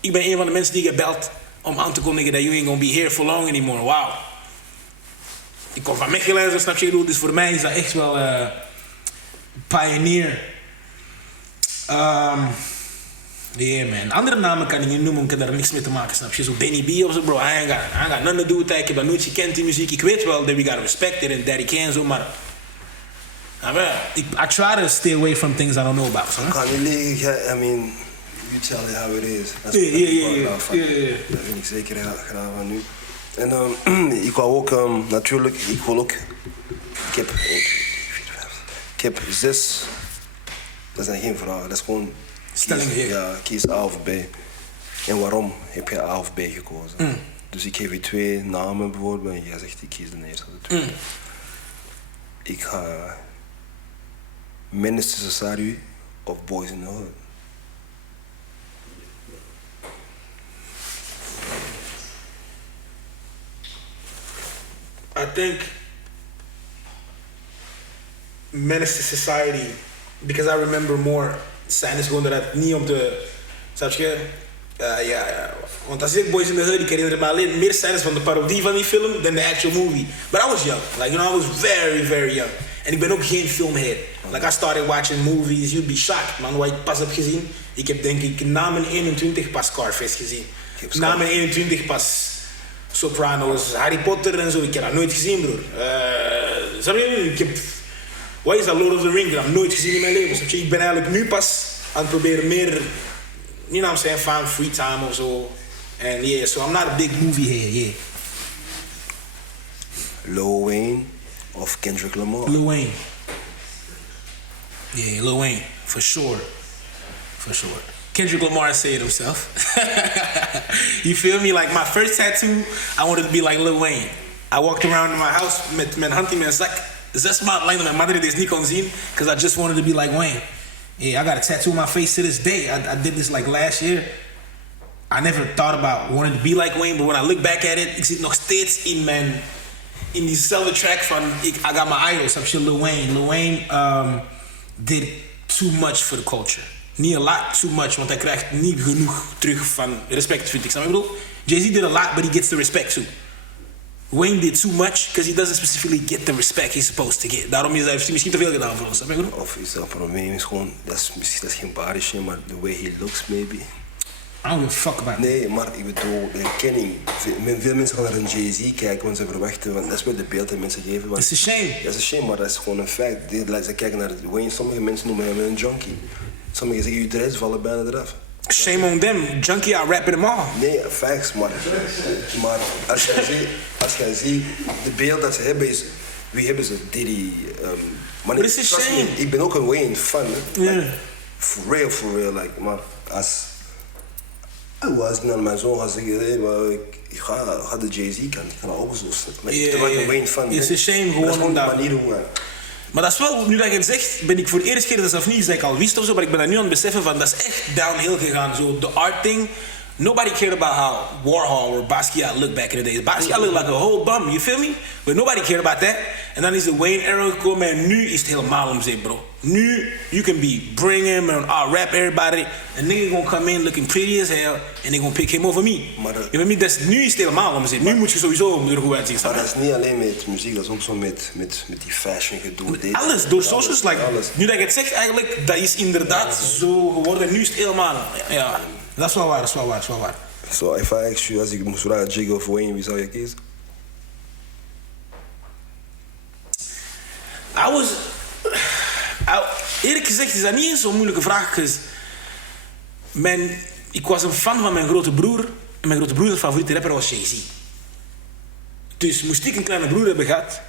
ik ben een van de mensen die gebeld om aan te kondigen dat you ain't gonna be here for long anymore, wow. Ik kom van Mechelen, zo snap je, dus voor mij is dat echt wel pioneer. Yeah man, andere namen kan ik niet noemen, ik heb daar niks mee te maken, snap je? Zo Benny B of zo, bro, I ain't got nothing to do with that. Ik heb dat nooit gekend, die muziek. Ik weet wel dat we gotta respect it and that he can zo, maar... I try to stay away from things I don't know about, so. Ik kan niet liggen, I mean, you tell it how it is. Yeah. Dat vind ik zeker graag van nu. En ik wou ook, natuurlijk, ik heb 6, dat zijn geen vragen, dat is gewoon... Kies A of B. En waarom heb je A of B gekozen? Dus ik geef je 2 namen bijvoorbeeld en jij zegt ik kies de eerste of de tweede. Ik ga Menace to Society of Boys in the Hood. I think Menace to Society, because I remember more. Zijn is gewoon dat het niet op de... Snap je? Ja. Want als ik Boys in the Hood, ik herinner me alleen meer scènes van de parodie van die film dan de actual movie. But I was young. Like, you know, I was very, very young. En ik ben ook geen filmhead. Like, I started watching movies, you'd be shocked, man, wat ik pas heb gezien. Ik heb denk ik na mijn 21 pas Scarface gezien. Na mijn 21 pas Sopranos, Harry Potter en zo. Ik heb dat nooit gezien, broer. Snap je? Ik heb... Wat is dat Lord of the Rings? Dat heb ik nooit gezien in mijn leven. Ik ben eigenlijk nu pas aan het proberen meer, you know what I'm saying, find free time of zo. En yeah, so I'm not a big movie head, yeah. Lil Wayne of Kendrick Lamar? Lil Wayne. Yeah, Lil Wayne, for sure. For sure. Kendrick Lamar said it himself. You feel me? Like my first tattoo, I wanted to be like Lil Wayne. I walked around in my house met mijn hand in mijn zak. 6 maanden lang dat mijn moeder dit niet kon zien, because I just wanted to be like Wayne. Yeah, I got a tattoo on my face to this day. I did this like last year. I never thought about wanting to be like Wayne, but when I look back at it, ik zit nog steeds in diezelfde track van I got my idols. I'm Lil Wayne. Lil Wayne did too much for the culture. Niet a lot, too much, want hij krijgt niet genoeg terug van respect, vind ik. Snap je wat ik bedoel? Jay-Z did a lot, but he gets the respect too. Wayne did too much, because he doesn't specifically get the respect he's supposed to get. Daarom heeft hij misschien te veel gedaan voor ons. Of is dat probleem is gewoon, dat is geen barisje, maar the way he looks maybe. I don't give a fuck about Nee, maar ik bedoel, de herkenning. Veel mensen gaan naar een Jay-Z kijken, want ze verwachten, want dat is wel de beeld die mensen geven. It's a shame. Dat is een shame, maar dat is gewoon een feit. Ze kijken naar Wayne, sommige mensen noemen hem een junkie. Sommigen zeggen, je dreads vallen bijna eraf. Shame on them. Junkie, I rap them all. Nee, facts, maar als jij ziet, de beeld dat ze hebben is, wie hebben ze? Diddy. Maar it's a shame. Ik ben ook een Wayne fan. Yeah. Like, for real, like, maar als ik naar mijn zoon ga zeggen, hey, maar ik ga de Jay-Z kant, ik ga ook zo snel. Maar ik ben een Wayne fan. It's a shame gewoon. Dat is gewoon de omdat... manier hoe Maar dat is wel, nu dat je het zegt, ben ik voor de eerste keer, dat is niet iets dat ik al wist of zo, maar ik ben dat nu aan het beseffen van, dat is echt downhill gegaan. Zo, de art thing, nobody cared about how Warhol or Basquiat looked back in the days. Basquiat looked like a whole bum, you feel me? But nobody cared about that. En dan is de Wayne era gekomen en nu is het helemaal om zeep, bro. Nu, you can be Bringhim and I'll rap everybody. A nigga gonna come in looking pretty as hell and they gonna pick him over me. Maar you feel me? Nu is het helemaal om zeep. Nu moet je sowieso er goed uitzien. Maar dat is niet alleen met muziek, dat is ook zo met die fashion gedoe. Alles, door socials, like, nu dat ik het zeg eigenlijk, dat is inderdaad zo geworden. Nu is het helemaal, ja. Dat is wel waar, dat is wel waar, dat is wel waar. So, if I ask you, als ik moest vragen, Jigga of Wayne, wie zou je kiezen? Eerlijk gezegd is dat niet eens zo'n moeilijke vraag. Ik was een fan van mijn grote broer. En mijn grote broer, zijn favoriete rapper was Jay-Z. Dus moest ik een kleine broer hebben gehad,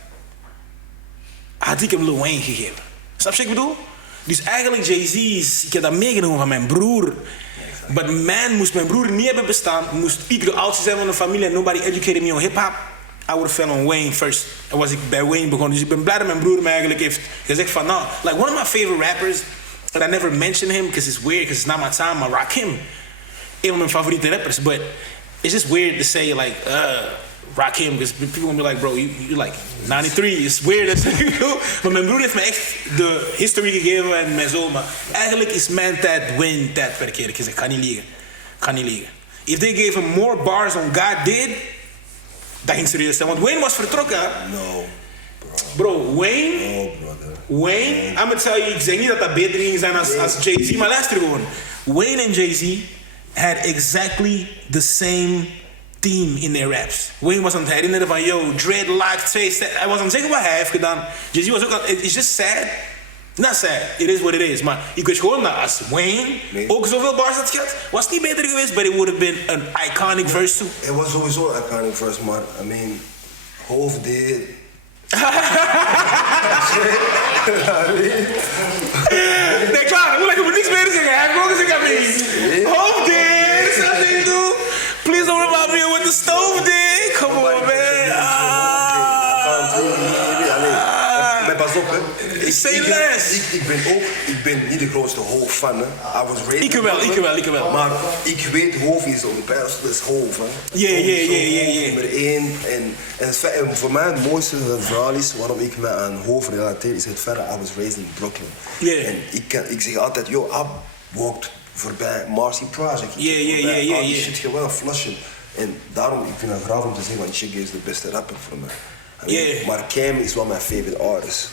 had ik hem Lil Wayne gegeven. Snap je wat ik bedoel? Dus eigenlijk Jay-Z is, ik heb dat meegenomen van mijn broer. But man, moest mijn broer niet hebben bestaan, moest ik de oudste zijn van de familie en nobody educated me on hip-hop, I would have fell on Wayne first. En was ik bij Wayne begonnen. Dus ik ben blij dat mijn broer me eigenlijk heeft gezegd van, nou, like one of my favorite rappers, and I never mention him because it's weird, because it's not my time, I rock him. Een van mijn favoriete rappers, but it's just weird to say like, rock him, because people gonna be like, bro, you like 93, it's weird. Maar mijn broer heeft me echt de history gegeven en mij zo, maar eigenlijk is mijn tijd Wayne tijd per keer. Ik zeg, kan niet liegen. If they gave him more bars on God did, dat ging serieus zijn, want Wayne was vertrokken. No, bro, Wayne, no, brother. Wayne, I'm gonna tell you, ik zeg niet dat dat beter ging zijn als Jay-Z, maar luister gewoon. Wayne en Jay-Z had exactly the same theme in their raps. Wayne was aan het herinneren van, yo, dreadlock, hij was aan het zeggen wat hij heeft gedaan. Jay-Z was ook aan, it's just sad. Not sad, it is what it is. Maar ik wist gewoon dat als Wayne ook zoveel bars had gehad, was het niet beter geweest, but it would have been an iconic verse too. Het was sowieso een iconic verse, maar I mean, hoofd dit. Nee, klaar, ik moet niks meer zeggen. Hij heeft ook gezegd aan mij. Hoofd dit, snap je doe? Please don't remind me with the stove dit. Come on, man. Maar pas op, hè. Say less. Ik ben niet de grootste Hoof-fan, hè. I was raised. Ik wel. Maar ik weet, Hoof is een dat is Hoof, hè. Yeah. Nummer 1. En voor mij het mooiste verhaal is, waarom ik me aan Hoof relateer, is het feit dat I was raised in Brooklyn. Yeah. En ik zeg altijd, yo, I walked voorbij Marcy Project. Yeah. Die shit gewoon flashen. En daarom, ik vind het graag om te zeggen, want Chigga is de beste rapper voor mij. Maar Cam is wel mijn favorite artist.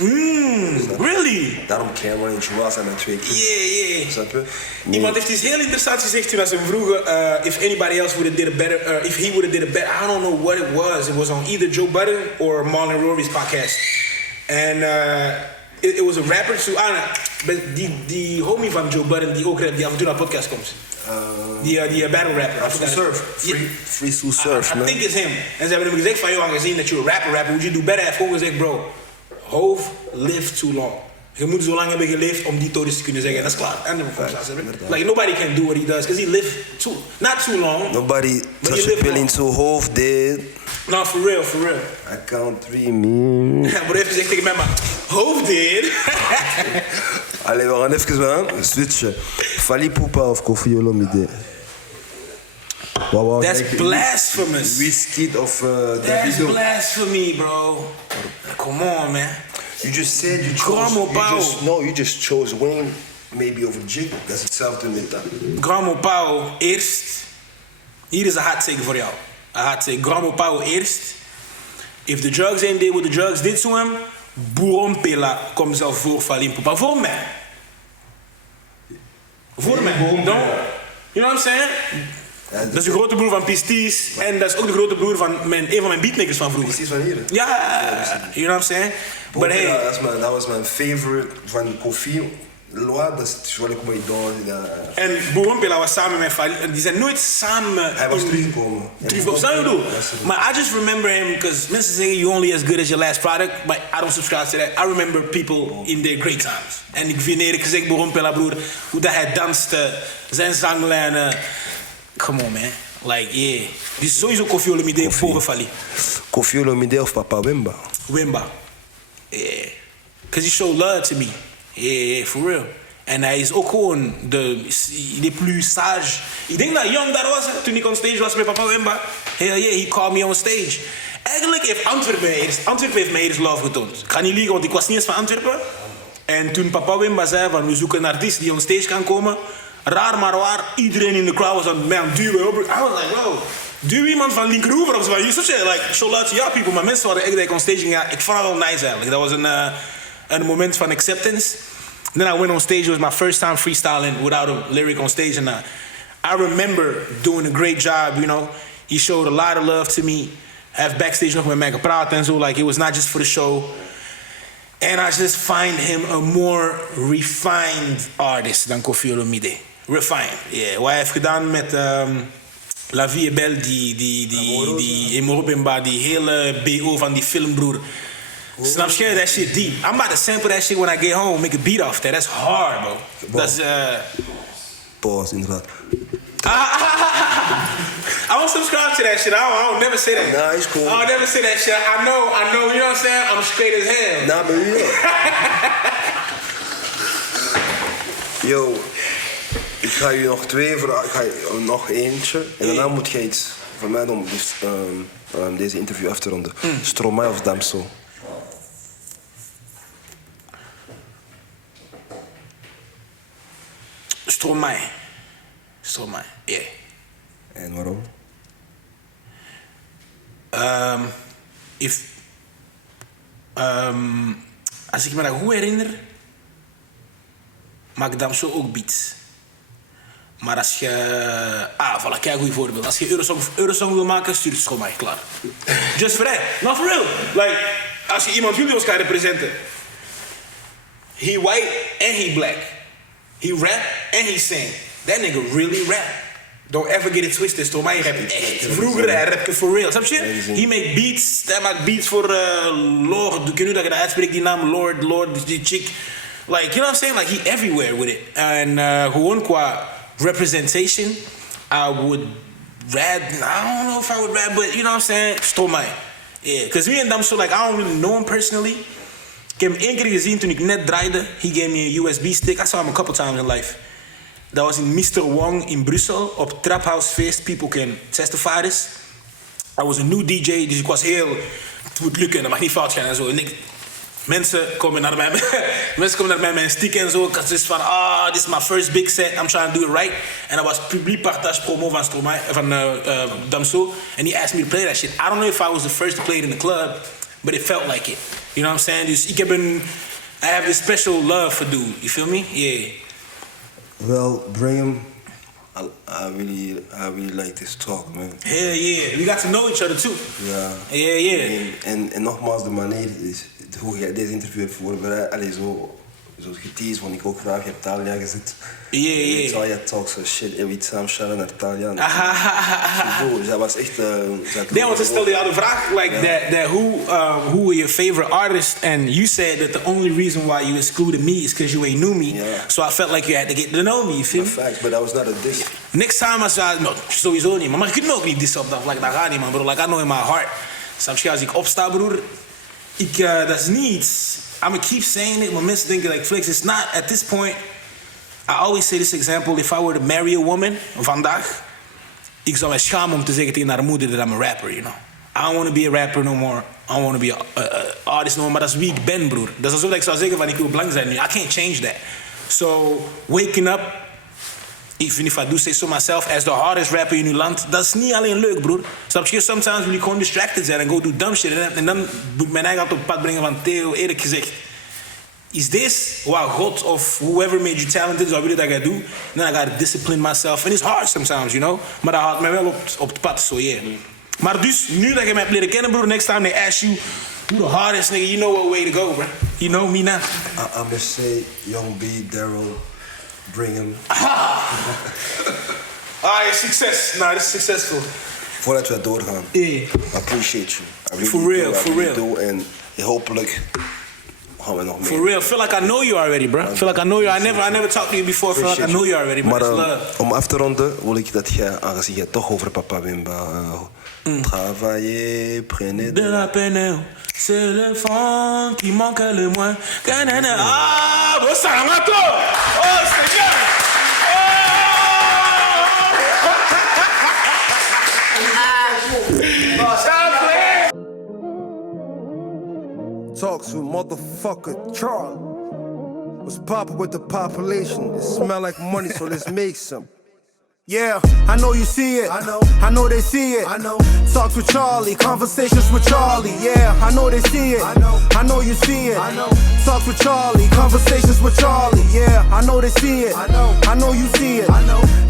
Really? Daarom Cameron en Joel zijn mijn twee keer. Yeah. Snap je? Iemand heeft iets heel interessants gezegd toen ze hem vroegen if anybody else would have did it better, if he would have did it better. I don't know what it was. It was on either Joe Budden or Marlon Rory's podcast. And it was a rapper too. Die homie van Joe Budden die ook rapt, die af en toe naar podcast komt. Die battle rapper. Surf. Free Soul Surf, man. I think it's him. En ze hebben hem gezegd van, yo, aangezien dat je een rapper, would you do better? Hij heeft gewoon gezegd, bro, Hove lived too long. Je moet zo lang hebben geleefd om die tories te kunnen zeggen. En dat is klaar. En like, nobody can do what he does, because he lived not too long. Nobody touched a pill into Hove did. No, for real. I count 3 me. Ja, maar heeft gezegd tegen mij, maar Hove did. Allee, we gaan even switchen. Fally Ipupa of Koffi Olomide? That's blasphemous. Wizkid of That's Davido? blasphemy, bro. Come on, man. You just said you chose. You just chose Wayne maybe over Jigga. Dat is hetzelfde met dat. Gramo Pau eerst. Hier is een hot take voor jou. Een hot take. Gramo Pau eerst. If the drugs ain't did what the drugs did to him, Boerompela komt zelf voor Fally Ipupa. Voor mij. Voor mij. You know what I'm saying? Dat is de grote broer van Pisties en dat is ook de grote broer van een van mijn beatmakers van vroeger. Pisties van hier? Ja, you know what I'm saying? But hey, dat was mijn favorite van Koffi. Dat is wat ik mooi doe. En Boerompela was samen met Fally. Die zijn nooit samen. Hij was teruggekomen. Maar I just remember him because mensen zeggen you only as good as your last product, but I don't subscribe to that. I remember people in their great times. En ik vind eerlijk gezegd Boerompela, broer, hoe dat hij danste, zijn zanglijnen. Come on, man. Like, yeah. Dit is sowieso Koffi Olomide voor Fally. Koffi Olomide of Papa Wemba? Wemba. Yeah. Because he showed love to me. Yeah, for real. En hij is ook gewoon de plus sage. Ik denk dat Young daar was, hè, toen ik on stage was met Papa Wemba. Hell yeah, he called me on stage. Eigenlijk heeft Antwerpen heeft mij eerst love getoond. Ik ga niet liegen, want ik was niet eens van Antwerpen. En toen Papa Wemba zei van we zoeken een artiest die on stage kan komen. Raar maar waar, iedereen in de crowd was aan mij aan het duwen. I was like, wow. Duw iemand van linkeroever of zo. You such a, like, show out to your people. Maar mensen waren echt on stage. Ja, ik vond het wel nice eigenlijk. Dat was een moment van acceptance. Then I went on stage. It was my first time freestyling without a lyric on stage. And I remember doing a great job, you know. He showed a lot of love to me. Have backstage nog met mij gepraat en zo. Like, it was not just for the show. And I just find him a more refined artist dan Koffi Olomide. Refined, yeah. Wat hij heeft gedaan met La Vie est Belle, die Emorobimba, die hele BO van die film, broer. Snap je? That shit deep. I'm about to sample that shit when I get home, make a beat off that. That's hard, bro. That's Pause, inderdaad. I won't subscribe to that shit. I don't never say that. Nah, it's cool. I don't never say that shit. I know, you know what I'm saying? I'm straight as hell. Nah, maar Yo, ik ga je nog 2 vragen, ik ga je nog eentje. En daarna moet je iets van mij doen om deze interview af te ronden. Stromae of Damso? Stromae, yeah. En waarom? Als ik me dat goed herinner, maakt Damso ook beats. Maar als je... voilà, kijk, goed voorbeeld. Als je Eurosong wil maken, stuur het Stromae, klaar. Just for that. Not for real. Like, als je iemand wil die ons gaat representen. He white and he black. He rap and he sing. That nigga really rap. Don't ever get it twisted. Stromae rap echt. Vroeger hij rapte for real. Snap je? He make beats. Hij maakt beats voor Lord. Ken je dat je dat uitspreekt, die naam? Lord, die chick. Like, you know what I'm saying? Like, he everywhere with it. En gewoon qua representation, I don't know if I would rap, but you know what I'm saying? Stromae. Yeah, because me and Damso, like, I don't really know him personally. Ik heb hem 1 keer gezien toen ik net draaide. He gave me a USB stick. I saw him a couple times in life. Dat was in Mr. Wong in Brussel, op Trap House Feest. People can testify this. I was a new DJ, dus ik was heel... Het moet lukken, dat mag niet fout gaan en zo. En mensen komen naar mij met een stick en zo. Ik had zoiets van, this is my first big set. I'm trying to do it right. En dat was publiek partage promo van Damso. And he asked me to play that shit. I don't know if I was the first to play it in the club, but it felt like it. You know what I'm saying? Dus I have this special love for dude. You feel me? Yeah. Well, Bringhim, I really like this talk, man. Hell yeah. We got to know each other too. Ja. Yeah. En nogmaals, de manier is hoe jij deze interview hebt voorbereid. Allee, zo geteased, want ik ook graag. Je hebt Talia gezet. Yeah. Talia talks so shit every time. Shout naar Talia. Dus dat was echt... Nee, want ze stelde jou de vraag, like, who are your favorite artists? And you said that the only reason why you excluded me is because you ain't knew me. Yeah. So I felt like you had to get to know me, you feel me? Facts, but that was not a diss. Next time I said, no, sowieso niet. Maar je kunt me ook niet dissen op dat vlak, dat gaat niet, man, bro. Like, I know in my heart. Snap je, als ik opsta, broer, dat is niet iets... I'm gonna keep saying it, maar mensen denken, like, Flex, it's not, at this point, I always say this example, if I were to marry a woman, vandaag, ik zou mij schamen om te zeggen tegen haar moeder dat I'm a rapper, you know. I don't want to be a rapper no more. I don't want to be an artist no more. Maar dat is wie ik ben, broer. Dat is alsof ik zou zeggen van ik wil blank zijn nu. I can't change that. So, waking up, even if I do say so myself, as the hardest rapper in uw land, dat is niet alleen leuk, broer. Snap je? Sometimes wil ik gewoon distracted zijn en go do dumb shit. En dan moet ik mijn eigen op het pad brengen van Theo, eerlijk gezegd. Is this wat God of whoever made you talented zou willen dat ik doe? Then I gotta discipline myself. And it's hard sometimes, you know. Maar dat houdt mij wel op het pad, so yeah. Maar dus, nu dat je mij hebt leren kennen, broer, next time they ask you who the hardest nigga, you know what way to go, bro. You know me now. I must say, Young B, Daryl, Bringhim. Succes. Nou, dat is succesvol. Voordat we doorgaan, yeah. I appreciate you. I really for real. Do, en hopelijk gaan we nog meer. For real, feel like I know you already, bro. Feel like I know you. I never talked to you before. Feel like I know you already, but it's love. Om af te ronden wil ik dat jij, aangezien je toch over Papa Wimba... Travailler, prenez De la peine, c'est le fond qui manque le moins. Ah, bon sang, on attend. Oh, Seigneur. Talks with motherfucker Charlie. What's poppin' with the population? It smell like money, so let's make some. Yeah, I know you see it. I know they see it. Talks with Charlie, conversations with Charlie. Yeah, I know they see it. I know you see it. Talks with Charlie, conversations with Charlie. Yeah, I know they see it. I know you see it.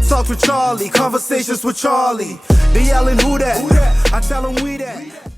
Talks with Charlie, conversations with Charlie. They yelling who that? I tell them we that.